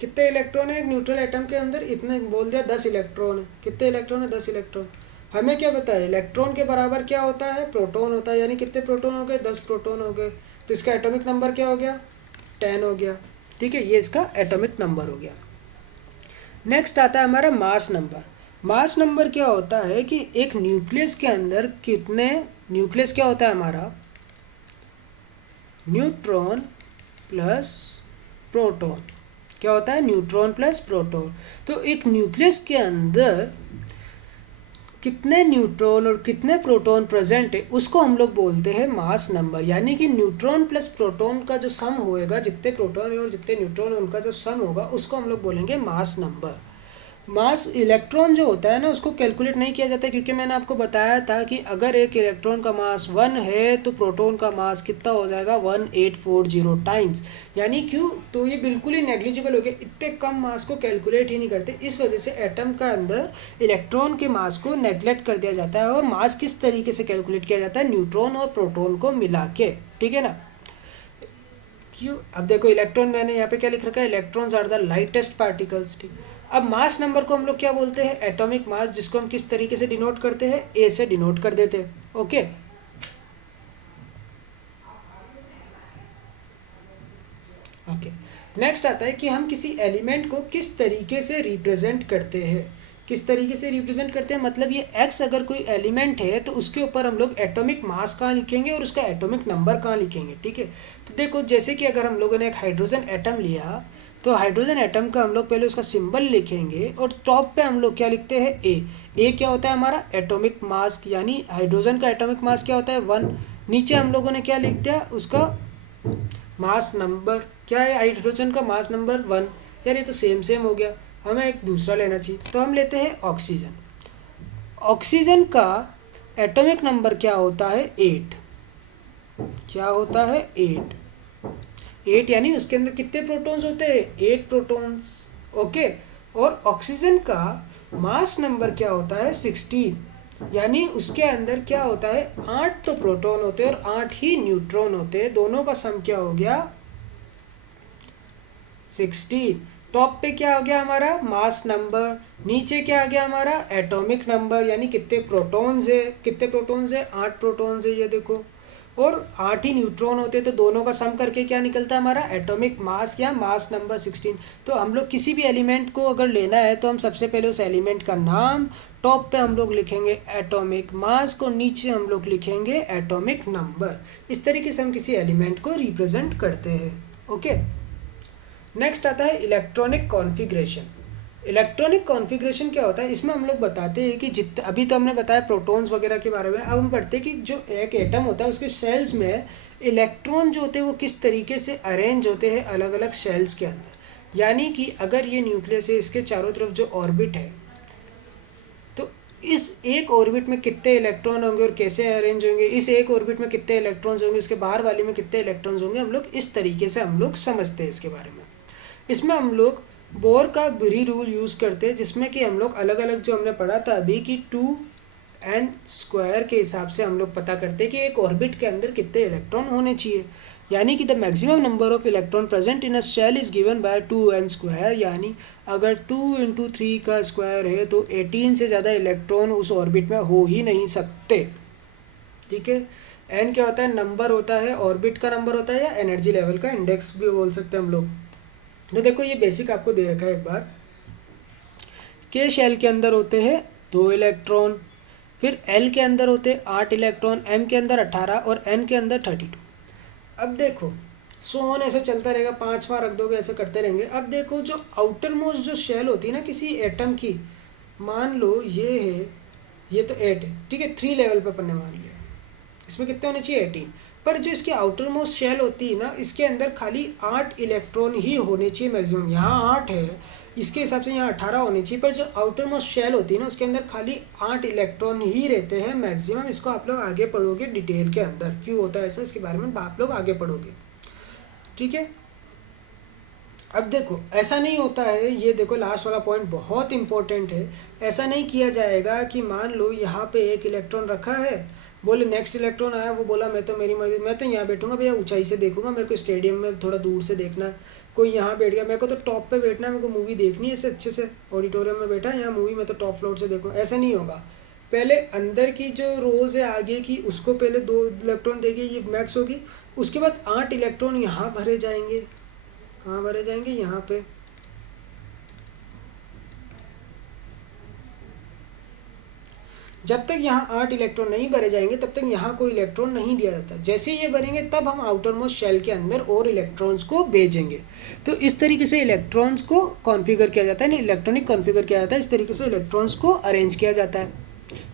कितने इलेक्ट्रॉन है एक न्यूट्रल एटम के अंदर, इतने बोल दिया 10 इलेक्ट्रॉन है। कितने इलेक्ट्रॉन है 10 इलेक्ट्रॉन। हमें क्या पता है इलेक्ट्रॉन के बराबर क्या होता है, प्रोटॉन होता है, यानी कितने प्रोटॉन हो गए 10 प्रोटॉन हो गए। तो इसका एटॉमिक नंबर क्या हो गया 10 हो गया। ठीक है, ये इसका एटॉमिक नंबर हो गया। नेक्स्ट आता है हमारा मास नंबर। मास नंबर क्या होता है कि एक न्यूक्लियस के अंदर कितने, न्यूक्लियस क्या होता है हमारा न्यूट्रॉन प्लस प्रोटॉन, क्या होता है न्यूट्रॉन प्लस प्रोटॉन। तो एक न्यूक्लियस के अंदर कितने न्यूट्रॉन और कितने प्रोटॉन प्रेजेंट है उसको हम लोग बोलते हैं मास नंबर। यानी कि न्यूट्रॉन प्लस प्रोटॉन का जो सम होएगा, जितने प्रोटॉन है और जितने न्यूट्रॉन है उनका जो सम होगा उसको हम लोग बोलेंगे मास नंबर। मास इलेक्ट्रॉन जो होता है ना उसको कैलकुलेट नहीं किया जाता, क्योंकि मैंने आपको बताया था कि अगर एक इलेक्ट्रॉन का मास 1 है तो प्रोटॉन का मास कितना हो जाएगा 1840 टाइम्स। यानी क्यों, तो ये बिल्कुल ही नेग्लिजिबल हो गया, इतने कम मास को कैलकुलेट ही नहीं करते। इस वजह से एटम का अंदर इलेक्ट्रॉन के मास को नेग्लेक्ट कर दिया जाता है। और मास किस तरीके से कैलकुलेट किया जाता है, न्यूट्रॉन और प्रोटॉन को मिला के। ठीक है ना, क्यों, अब देखो इलेक्ट्रॉन, मैंने यहाँ पे क्या लिख रखा है, electrons are the lightest particles. ठीक, अब मास नंबर को हम लोग क्या बोलते हैं, एटॉमिक मास, जिसको हम किस तरीके से डिनोट करते हैं, ए से डिनोट कर देते हैं। ओके, ओके, नेक्स्ट आता है कि हम किसी एलिमेंट को किस तरीके से रिप्रेजेंट करते हैं। किस तरीके से रिप्रेजेंट करते हैं मतलब ये एक्स अगर कोई एलिमेंट है तो उसके ऊपर हम लोग एटॉमिक मास कहाँ लिखेंगे और उसका एटॉमिक नंबर कहाँ लिखेंगे। ठीक है, तो देखो जैसे कि अगर हम लोगों ने एक हाइड्रोजन एटम लिया तो हाइड्रोजन एटम का हम लोग पहले उसका सिंबल लिखेंगे और टॉप पे हम लोग क्या लिखते हैं, ए क्या होता है हमारा एटॉमिक मास, यानी हाइड्रोजन का एटॉमिक मास क्या होता है 1। नीचे हम लोगों ने क्या लिख दिया, उसका मास नंबर क्या है, हाइड्रोजन का मास नंबर 1। यार ये तो सेम सेम हो गया, हमें एक दूसरा लेना चाहिए, तो हम लेते हैं ऑक्सीजन। ऑक्सीजन का एटॉमिक नंबर क्या होता है 8। क्या होता है 8 यानी उसके अंदर कितने प्रोटॉन्स होते हैं 8 प्रोटॉन्स। ओके, और ऑक्सीजन का मास नंबर क्या होता है 16, यानी उसके अंदर क्या होता है 8 तो प्रोटॉन होते हैं और 8 ही न्यूट्रॉन होते हैं। दोनों का सम क्या हो गया 16। टॉप पे क्या हो गया हमारा मास नंबर, नीचे क्या आ गया हमारा एटॉमिक नंबर, यानी कितने प्रोटॉन्स है, कितने प्रोटॉन्स है 8 प्रोटॉन्स है ये देखो। और 8 ही न्यूट्रॉन होते, तो दोनों का सम करके क्या निकलता है हमारा एटॉमिक मास या मास नंबर 16। तो हम लोग किसी भी एलिमेंट को अगर लेना है तो हम सबसे पहले उस एलिमेंट का नाम, टॉप पे हम लोग लिखेंगे एटॉमिक मास को, नीचे हम लोग लिखेंगे एटॉमिक नंबर। इस तरीके से हम किसी एलिमेंट को रिप्रेजेंट करते हैं। ओके, नेक्स्ट आता है इलेक्ट्रॉनिक कॉन्फ़िगरेशन। इलेक्ट्रॉनिक कॉन्फ़िगरेशन क्या होता है, इसमें हम लोग बताते हैं कि अभी तो हमने बताया प्रोटॉन्स वगैरह के बारे में, अब हम पढ़ते हैं कि जो एक एटम होता है उसके शेल्स में इलेक्ट्रॉन जो होते हैं वो किस तरीके से अरेंज होते हैं अलग अलग शेल्स के अंदर। यानी कि अगर ये न्यूक्लियस है, इसके चारों तरफ जो ऑर्बिट है, तो इस एक ऑर्बिट में कितने इलेक्ट्रॉन होंगे और कैसे अरेंज होंगे, इस एक ऑर्बिट में कितने इलेक्ट्रॉन्स होंगे, इसके बाहर वाले में कितने इलेक्ट्रॉन्स होंगे, हम लोग इस तरीके से हम लोग समझते हैं इसके बारे में। इसमें हम लोग बोर का ब्री रूल यूज़ करते हैं, जिसमें कि हम लोग अलग अलग जो हमने पढ़ा था अभी कि 2n² के हिसाब से हम लोग पता करते हैं कि एक ऑर्बिट के अंदर कितने इलेक्ट्रॉन होने चाहिए। यानी कि the maximum number of electron present in a shell is given by 2n²। यानी अगर 2 × 3 का स्क्वायर है तो 18 से ज़्यादा इलेक्ट्रॉन उस ऑर्बिट में हो ही नहीं सकते। ठीक है, एन क्या होता है, नंबर होता है, ऑर्बिट का नंबर होता है, या एनर्जी लेवल का इंडेक्स भी बोल सकते हैं हम लोग। तो देखो ये बेसिक आपको दे रखा है एक बार। के शेल के अंदर होते हैं 2 इलेक्ट्रॉन, फिर एल के अंदर होते हैं 8 इलेक्ट्रॉन, एम के अंदर 18 और एन के अंदर 32। अब देखो सो ऑन ऐसे चलता रहेगा, 5वां रख दोगे, ऐसे करते रहेंगे। अब देखो जो आउटर मोस्ट जो शेल होती है ना किसी एटम की, मान लो ये है, ये तो 8 है, ठीक है, 3 लेवल पे अपन ने मान लिया, इसमें कितने होने चाहिए 18। पर जो इसकी आउटर मोस्ट शेल होती है ना, इसके अंदर खाली 8 इलेक्ट्रॉन ही होने चाहिए मैक्सिमम। यहाँ 8 है, इसके हिसाब से यहाँ 18 होने चाहिए, पर जो आउटर मोस्ट शेल होती है ना उसके अंदर खाली 8 इलेक्ट्रॉन ही रहते हैं मैक्सिमम। इसको आप लोग आगे पढ़ोगे डिटेल के अंदर, क्यों होता है ऐसा, इसके बारे में आप लोग आगे पढ़ोगे। ठीक है, अब देखो ऐसा नहीं होता है, ये देखो लास्ट वाला पॉइंट बहुत इंपॉर्टेंट है। ऐसा नहीं किया जाएगा कि मान लो यहाँ पे एक इलेक्ट्रॉन रखा है, बोले नेक्स्ट इलेक्ट्रॉन आया, वो बोला मैं तो मेरी मर्जी, मैं तो यहाँ बैठूंगा भैया, ऊंचाई से देखूंगा, मेरे को स्टेडियम में थोड़ा दूर से देखना है। कोई यहाँ बैठ गया, मेरे को तो टॉप पे बैठना है, मेरे को मूवी देखनी है ऐसे अच्छे से, ऑडिटोरियम में बैठा है यहाँ मूवी, मैं तो टॉप फ्लोर से देखूँ, ऐसा नहीं होगा। पहले अंदर की जो रोज़ है आगे की, उसको पहले 2 इलेक्ट्रॉन देंगे, ये मैक्स होगी। उसके बाद 8 इलेक्ट्रॉन यहाँ भरे जाएंगे, कहाँ भरे जाएंगे, यहाँ पे। जब तक यहाँ 8 इलेक्ट्रॉन नहीं भरे जाएंगे तब तक यहाँ कोई इलेक्ट्रॉन नहीं दिया जाता। जैसे ही ये भरेंगे तब हम आउटर मोस्ट शेल के अंदर और इलेक्ट्रॉन्स को भेजेंगे। तो इस तरीके से इलेक्ट्रॉन्स को कॉन्फ़िगर किया जाता है, नहीं इलेक्ट्रॉनिक कॉन्फ़िगर किया जाता है, इस तरीके से इलेक्ट्रॉन्स को अरेंज किया जाता है।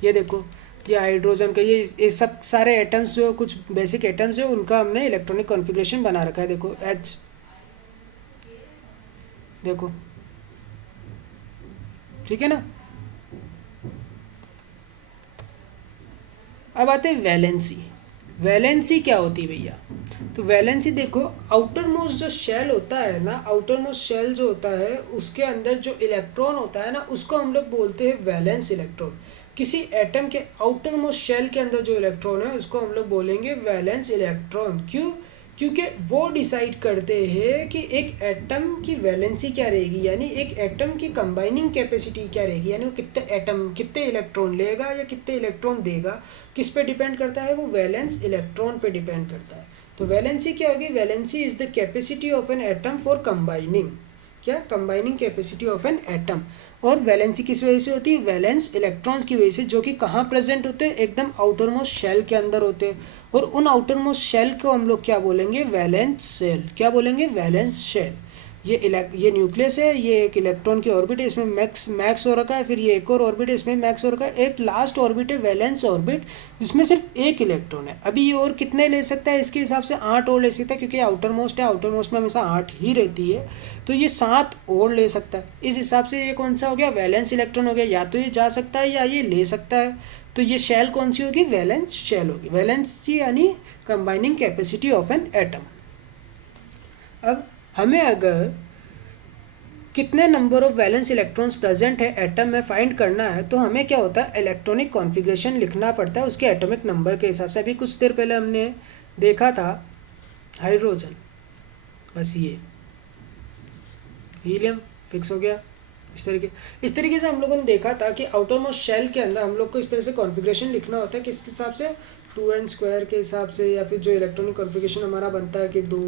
ये देखो, ये हाइड्रोजन का ये सब सारे एटम्स, जो कुछ बेसिक एटम्स है उनका हमने इलेक्ट्रॉनिक कॉन्फ़िगरेशन बना रखा है। देखो एच, देखो ठीक है ना। अब आते हैं वैलेंसी। वैलेंसी क्या होती है भैया, तो वैलेंसी देखो, आउटर मोस्ट जो शेल होता है ना, आउटर मोस्ट शेल जो होता है उसके अंदर जो इलेक्ट्रॉन होता है ना, उसको हम लोग बोलते हैं वैलेंस इलेक्ट्रॉन। किसी एटम के आउटर मोस्ट शेल के अंदर जो इलेक्ट्रॉन है उसको हम लोग बोलेंगे वैलेंस इलेक्ट्रॉन। क्यों, क्योंकि वो डिसाइड करते हैं कि एक एटम की वैलेंसी क्या रहेगी, यानी एक एटम की कंबाइनिंग कैपेसिटी क्या रहेगी, यानी वो कितने एटम कितने इलेक्ट्रॉन लेगा या कितने इलेक्ट्रॉन देगा, किस पे डिपेंड करता है, वो वैलेंस इलेक्ट्रॉन पे डिपेंड करता है। तो वैलेंसी क्या होगी, valency is the capacity of an atom for combining, क्या, combining capacity of an atom. और वैलेंसी किस वजह से होती है, वैलेंस इलेक्ट्रॉन्स की वजह से, जो कि कहाँ प्रेजेंट होते हैं, एकदम आउटर मोस्ट शेल के अंदर होते हैं। और उन आउटर मोस्ट शेल को हम लोग क्या बोलेंगे, वैलेंस शेल, क्या बोलेंगे, वैलेंस शेल। ये न्यूक्लियस है, ये एक इलेक्ट्रॉन की ऑर्बिट है, इसमें मैक्स हो रखा है, फिर ये एक और ऑर्बिट है, इसमें मैक्स हो रखा है, एक लास्ट ऑर्बिट है वैलेंस ऑर्बिट, जिसमें सिर्फ एक इलेक्ट्रॉन है। अभी ये और कितने ले सकता है, इसके हिसाब से 8 और ले सकता है, क्योंकि आउटर मोस्ट है, आउटर मोस्ट में हमेशा 8 ही रहती है, तो ये 7 और ले सकता है। इस हिसाब से ये कौन सा हो गया, वैलेंस इलेक्ट्रॉन हो गया, या तो ये जा सकता है या ये ले सकता है। तो ये शेल कौन सी होगी, वैलेंस शेल होगी। वैलेंसी यानी combining capacity of an atom. अब हमें अगर कितने number of valence electrons present है एटम में फाइंड करना है, तो हमें क्या होता है, इलेक्ट्रॉनिक कॉन्फ़िगरेशन लिखना पड़ता है उसके एटॉमिक नंबर के हिसाब से। अभी कुछ देर पहले हमने देखा था हाइड्रोजन, बस ये हीलियम फिक्स हो गया, इस तरीके से हम लोगों ने देखा था कि आउटर मोस्ट शेल के अंदर हम लोग को इस तरह से कॉन्फ़िगरेशन लिखना होता है, किस हिसाब से, 2n² के हिसाब से, या फिर जो इलेक्ट्रॉनिक कॉन्फ़िगरेशन हमारा बनता है कि 2,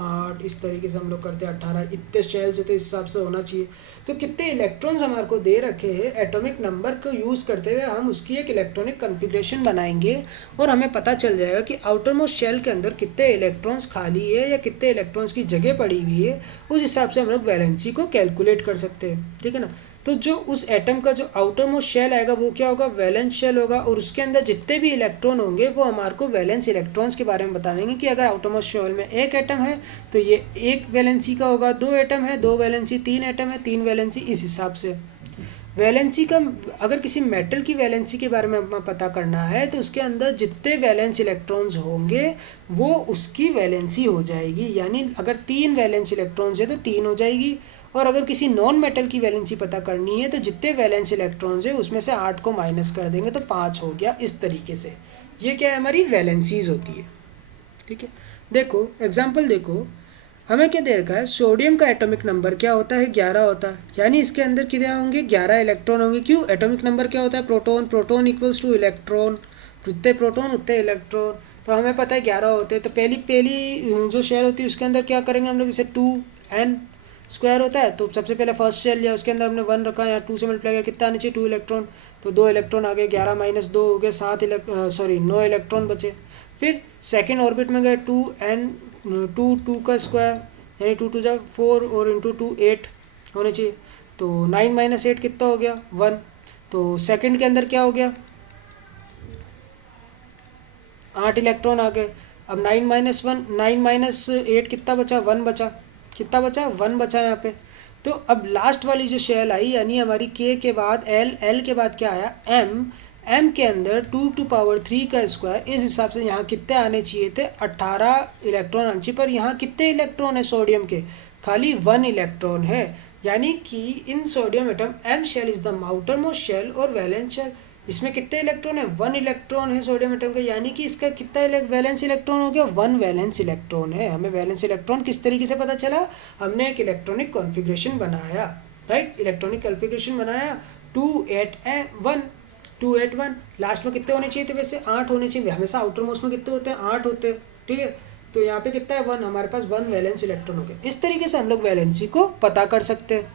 8, इस तरीके से हम लोग करते हैं, 18 इतने शेल्स है तो इस हिसाब से होना चाहिए। तो कितने इलेक्ट्रॉन्स हमारे को दे रखे हैं, एटॉमिक नंबर को यूज़ करते हुए हम उसकी एक इलेक्ट्रॉनिक कॉन्फ़िगरेशन बनाएंगे और हमें पता चल जाएगा कि आउटर मोस्ट शेल के अंदर कितने इलेक्ट्रॉन्स खाली है या कितने इलेक्ट्रॉन्स की जगह पड़ी हुई है। उस हिसाब से हम लोग वैलेंसी को कैलकुलेट कर सकते हैं, ठीक है ना। तो जो उस एटम का जो आउटर मोस्ट शेल आएगा वो क्या होगा, वैलेंस शेल होगा, और उसके अंदर जितने भी इलेक्ट्रॉन होंगे वो हमारे को वैलेंस इलेक्ट्रॉन्स के बारे में बता देंगे कि अगर आउटर मोस्ट शेल में एक एटम है तो ये एक वैलेंसी का होगा, दो एटम है दो वैलेंसी, तीन एटम है तीन वैलेंसी, इस हिसाब से। वैलेंसी का अगर किसी मेटल की वैलेंसी के बारे में हमें पता करना है तो उसके अंदर जितने वैलेंस इलेक्ट्रॉन्स होंगे वो उसकी वैलेंसी हो जाएगी, यानी अगर तीन वैलेंस इलेक्ट्रॉन्स है तो तीन हो जाएगी। और अगर किसी नॉन मेटल की वैलेंसी पता करनी है तो जितने वैलेंस इलेक्ट्रॉन्स है उसमें से 8 को माइनस कर देंगे तो 5 हो गया। इस तरीके से ये क्या है, हमारी वैलेंसीज होती है, ठीक है। देखो एग्जाम्पल देखो, हमें क्या दे रखा है, सोडियम का एटॉमिक नंबर क्या होता है, 11 होता है, यानी इसके अंदर कितने होंगे, 11 इलेक्ट्रॉन होंगे। क्यों, एटॉमिक नंबर क्या होता है, proton, proton equals two electron, जितने प्रोटॉन उतने इलेक्ट्रॉन। तो हमें पता है 11 होते हैं, तो पहली पहली जो शेल होती है उसके अंदर क्या करेंगे हम लोग, इसे 2n² होता है तो सबसे पहले फर्स्ट शेल लिया, उसके अंदर हमने 1 रखा, यहाँ 2 से मल्टीप्लाई किया, कितना आने चाहिए, 2 इलेक्ट्रॉन, तो 2 इलेक्ट्रॉन आ गए, 11 माइनस 2 हो गए 9 इलेक्ट्रॉन बचे। फिर सेकेंड ऑर्बिट में गए 2 का स्क्वायर, यानी 2 2 जा 4 और इंटू 2 8 होने चाहिए, तो 9 माइनस 8 कितना हो गया, 1। तो सेकंड के अंदर क्या हो गया, 8 इलेक्ट्रॉन आ गए। अब 9 माइनस 8 कितना बचा, 1 बचा, कितना बचा, 1 बचा यहाँ पे। तो अब लास्ट वाली जो शेल आई यानी हमारी के बाद एल के बाद क्या आया, एम के अंदर 2 टू पावर 3 का स्क्वायर, इस हिसाब से यहाँ कितने आने चाहिए थे, 18 इलेक्ट्रॉन आने चाहिए, पर यहाँ कितने इलेक्ट्रॉन है सोडियम के, खाली 1 इलेक्ट्रॉन है। यानी कि in sodium atom M shell is the outermost shell और वैलेंस शेल, इसमें कितने इलेक्ट्रॉन है, 1 इलेक्ट्रॉन है सोडियम एटम का, यानी कि इसका कितना वैलेंस इलेक्ट्रॉन हो गया, 1 वैलेंस इलेक्ट्रॉन है। हमें वैलेंस इलेक्ट्रॉन किस तरीके से पता चला, हमने एक इलेक्ट्रॉनिक कॉन्फ़िगरेशन बनाया, राइट, इलेक्ट्रॉनिक कॉन्फ़िगरेशन बनाया, 2 8 1 लास्ट में कितने होने चाहिए थे, वैसे 8 होने चाहिए, हमेशा आउटर मोस्ट में कितने होते हैं, 8 होते हैं, ठीक है। तो यहाँ पे कितना है, 1, हमारे पास 1 वैलेंस इलेक्ट्रॉन हो गया। इस तरीके से हम लोग वैलेंसी को पता कर सकते हैं।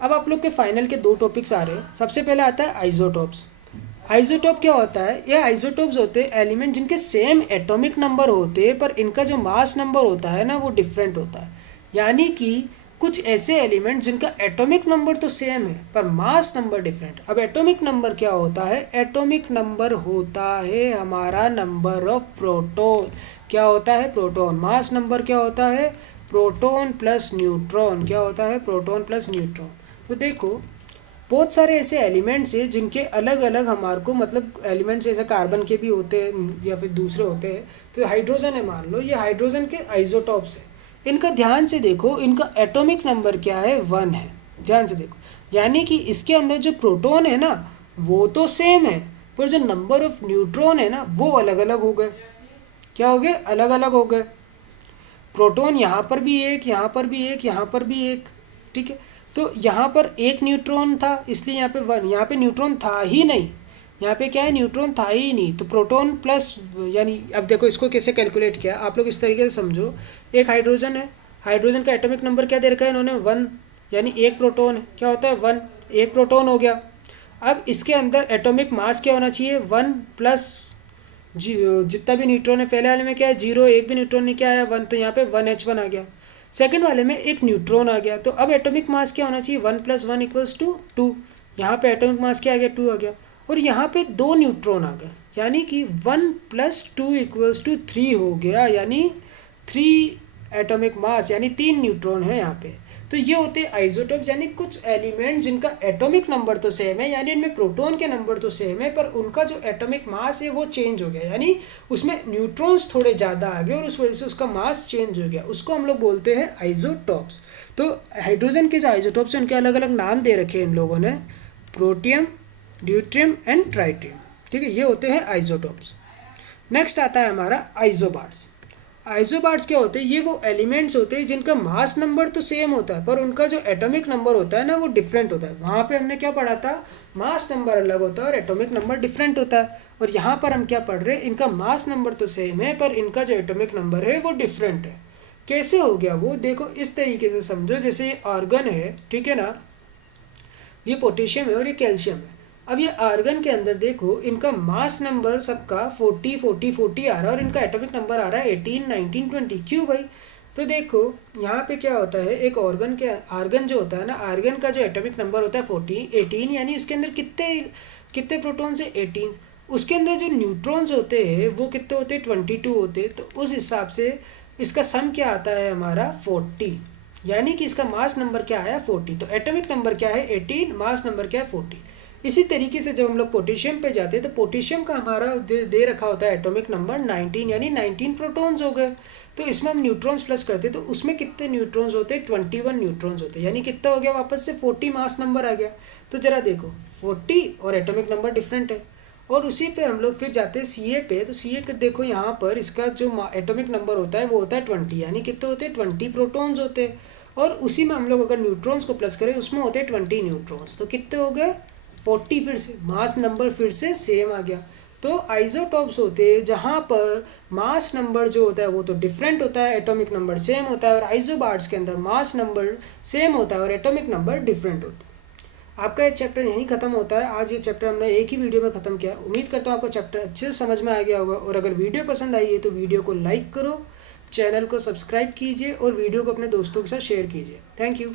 अब आप लोग के फाइनल के 2 टॉपिक्स आ रहे हैं। सबसे पहले आता है आइसोटोप्स। आइसोटोप क्या होता है, ये आइसोटोप्स होते हैं एलिमेंट जिनके सेम एटॉमिक नंबर होते हैं पर इनका जो मास नंबर होता है ना वो डिफरेंट होता है। यानी कि कुछ ऐसे एलिमेंट जिनका एटॉमिक नंबर तो सेम है पर मास नंबर डिफरेंट। अब एटॉमिक नंबर क्या होता है, एटॉमिक नंबर होता है हमारा नंबर ऑफ प्रोटॉन। क्या होता है, प्रोटॉन। मास नंबर क्या होता है, प्रोटॉन प्लस न्यूट्रॉन। क्या होता है, प्रोटॉन प्लस न्यूट्रॉन। तो देखो बहुत सारे ऐसे एलिमेंट्स हैं जिनके अलग अलग हमारे को, मतलब एलिमेंट्स जैसे कार्बन के भी होते हैं या फिर दूसरे होते हैं, तो हाइड्रोजन है मान लो, ये हाइड्रोजन के आइसोटॉप्स है। इनका ध्यान से देखो, इनका एटॉमिक नंबर क्या है, 1 है, ध्यान से देखो। यानी कि इसके अंदर जो प्रोटॉन है ना वो तो सेम है पर जो नंबर ऑफ न्यूट्रॉन है ना वो अलग अलग हो गए। क्या हो गए, अलग अलग हो गए। प्रोटॉन यहाँ पर भी एक, यहाँ पर भी एक, यहाँ पर भी एक, ठीक है। तो यहाँ पर एक न्यूट्रॉन था इसलिए यहाँ पे 1, यहाँ पे न्यूट्रॉन था ही नहीं, यहाँ पे क्या है, न्यूट्रॉन था ही नहीं, तो प्रोटॉन प्लस, यानी अब देखो इसको कैसे कैलकुलेट किया आप लोग, इस तरीके से समझो। एक हाइड्रोजन है, हाइड्रोजन का एटॉमिक नंबर क्या दे रखा है इन्होंने, 1, यानी एक प्रोटॉन है, क्या होता है 1, एक प्रोटॉन हो गया। अब इसके अंदर एटॉमिक मास क्या होना चाहिए, 1 प्लस जितना भी न्यूट्रॉन है, पहले वाले में क्या है 0, एक भी न्यूट्रॉन नहीं, क्या आया 1, तो यहाँ पे 1H1 आ गया। सेकंड वाले में एक न्यूट्रॉन आ गया, तो अब एटॉमिक मास क्या होना चाहिए, 1 + 1 = 2। यहाँ पे एटॉमिक मास क्या आ गया, 2 आ गया। और यहाँ पे 2 न्यूट्रॉन आ गए, यानी कि 1 + 2 = 3 हो गया, यानी 3 एटॉमिक मास, यानी 3 न्यूट्रॉन है यहाँ पे। तो ये होते हैं आइसोटोप्स, यानी कुछ एलिमेंट जिनका एटॉमिक नंबर तो सेम है, यानी इनमें प्रोटॉन के नंबर तो सेम है पर उनका जो एटॉमिक मास है वो चेंज हो गया, यानी उसमें न्यूट्रॉन्स थोड़े ज़्यादा आ गए और उस वजह से उसका मास चेंज हो गया, उसको हम लोग बोलते हैं आइसोटोप्स। तो हाइड्रोजन के जो आइसोटोप्स हैं उनके अलग अलग नाम दे रखे हैं इन लोगों ने, प्रोटियम, ड्यूट्रियम एंड ट्राइटियम, ठीक है, ये होते हैं आइसोटोप्स। नेक्स्ट आता है हमारा आइसोबार्स। आइसोबार्स क्या होते हैं, ये वो एलिमेंट्स होते हैं जिनका मास नंबर तो सेम होता है पर उनका जो एटॉमिक नंबर होता है ना वो डिफरेंट होता है। वहाँ पे हमने क्या पढ़ा था, मास नंबर अलग होता है और एटॉमिक नंबर डिफरेंट होता है। और यहाँ पर हम क्या पढ़ रहे हैं, इनका मास नंबर तो सेम है पर इनका जो एटॉमिक नंबर है वो डिफरेंट है। कैसे हो गया वो, देखो इस तरीके से समझो, जैसे ये आर्गन है, ठीक है ना, ये पोटेशियम है और ये कैल्शियम है। अब ये आर्गन के अंदर देखो, इनका मास नंबर सबका 40 40 40 आ रहा है और इनका एटॉमिक नंबर आ रहा है 18 19 20। क्यों भाई, तो देखो यहाँ पे क्या होता है, एक ऑर्गन के आर्गन जो होता है ना, आर्गन का जो एटॉमिक नंबर होता है 18, यानी इसके अंदर कितने कितने प्रोटॉन्स है, 18। उसके अंदर जो न्यूट्रॉन्स होते हैं वो कितने होते हैं, 22 होते हैं। तो उस हिसाब से इसका सम क्या आता है हमारा, 40, यानी कि इसका मास नंबर क्या आया, 40। तो एटॉमिक नंबर क्या है, 18, मास नंबर क्या है, 40। इसी तरीके से जब हम लोग पोटेशियम पे जाते हैं तो पोटेशियम का हमारा दे रखा होता है एटॉमिक नंबर 19, यानी 19 प्रोटॉन्स हो गए। तो इसमें हम न्यूट्रॉन्स प्लस करते हैं तो उसमें कितने न्यूट्रॉन्स होते हैं, 21 न्यूट्रॉन्स होते हैं, यानी कितना हो गया, वापस से 40 मास नंबर आ गया। तो जरा देखो 40 और एटॉमिक नंबर डिफरेंट है। और उसी पे हम लोग फिर जाते हैं सी ए पे। तो सी ए देखो यहाँ पर इसका जो एटॉमिक नंबर होता है वो होता है 20, यानी कितने होते हैं, 20 प्रोटॉन्स होते हैं। और उसी में हम लोग अगर न्यूट्रॉन्स को प्लस करें उसमें होते हैं 20 न्यूट्रॉन्स। तो कितने हो गए, 40, फिर से मास नंबर फिर से सेम आ गया। तो आइसोटॉप्स होते हैं जहाँ पर मास नंबर जो होता है वो तो डिफरेंट होता है, एटॉमिक नंबर सेम होता है, और आइसोबार्स के अंदर मास नंबर सेम होता है और एटॉमिक नंबर डिफरेंट होता है। आपका ये चैप्टर यहीं ख़त्म होता है। आज ये चैप्टर हमने एक ही वीडियो में ख़त्म किया। उम्मीद करता हूँ आपको चैप्टर अच्छे से समझ में आ गया होगा। और अगर वीडियो पसंद आई है तो वीडियो को लाइक करो, चैनल को सब्सक्राइब कीजिए और वीडियो को अपने दोस्तों के साथ शेयर कीजिए। Thank you.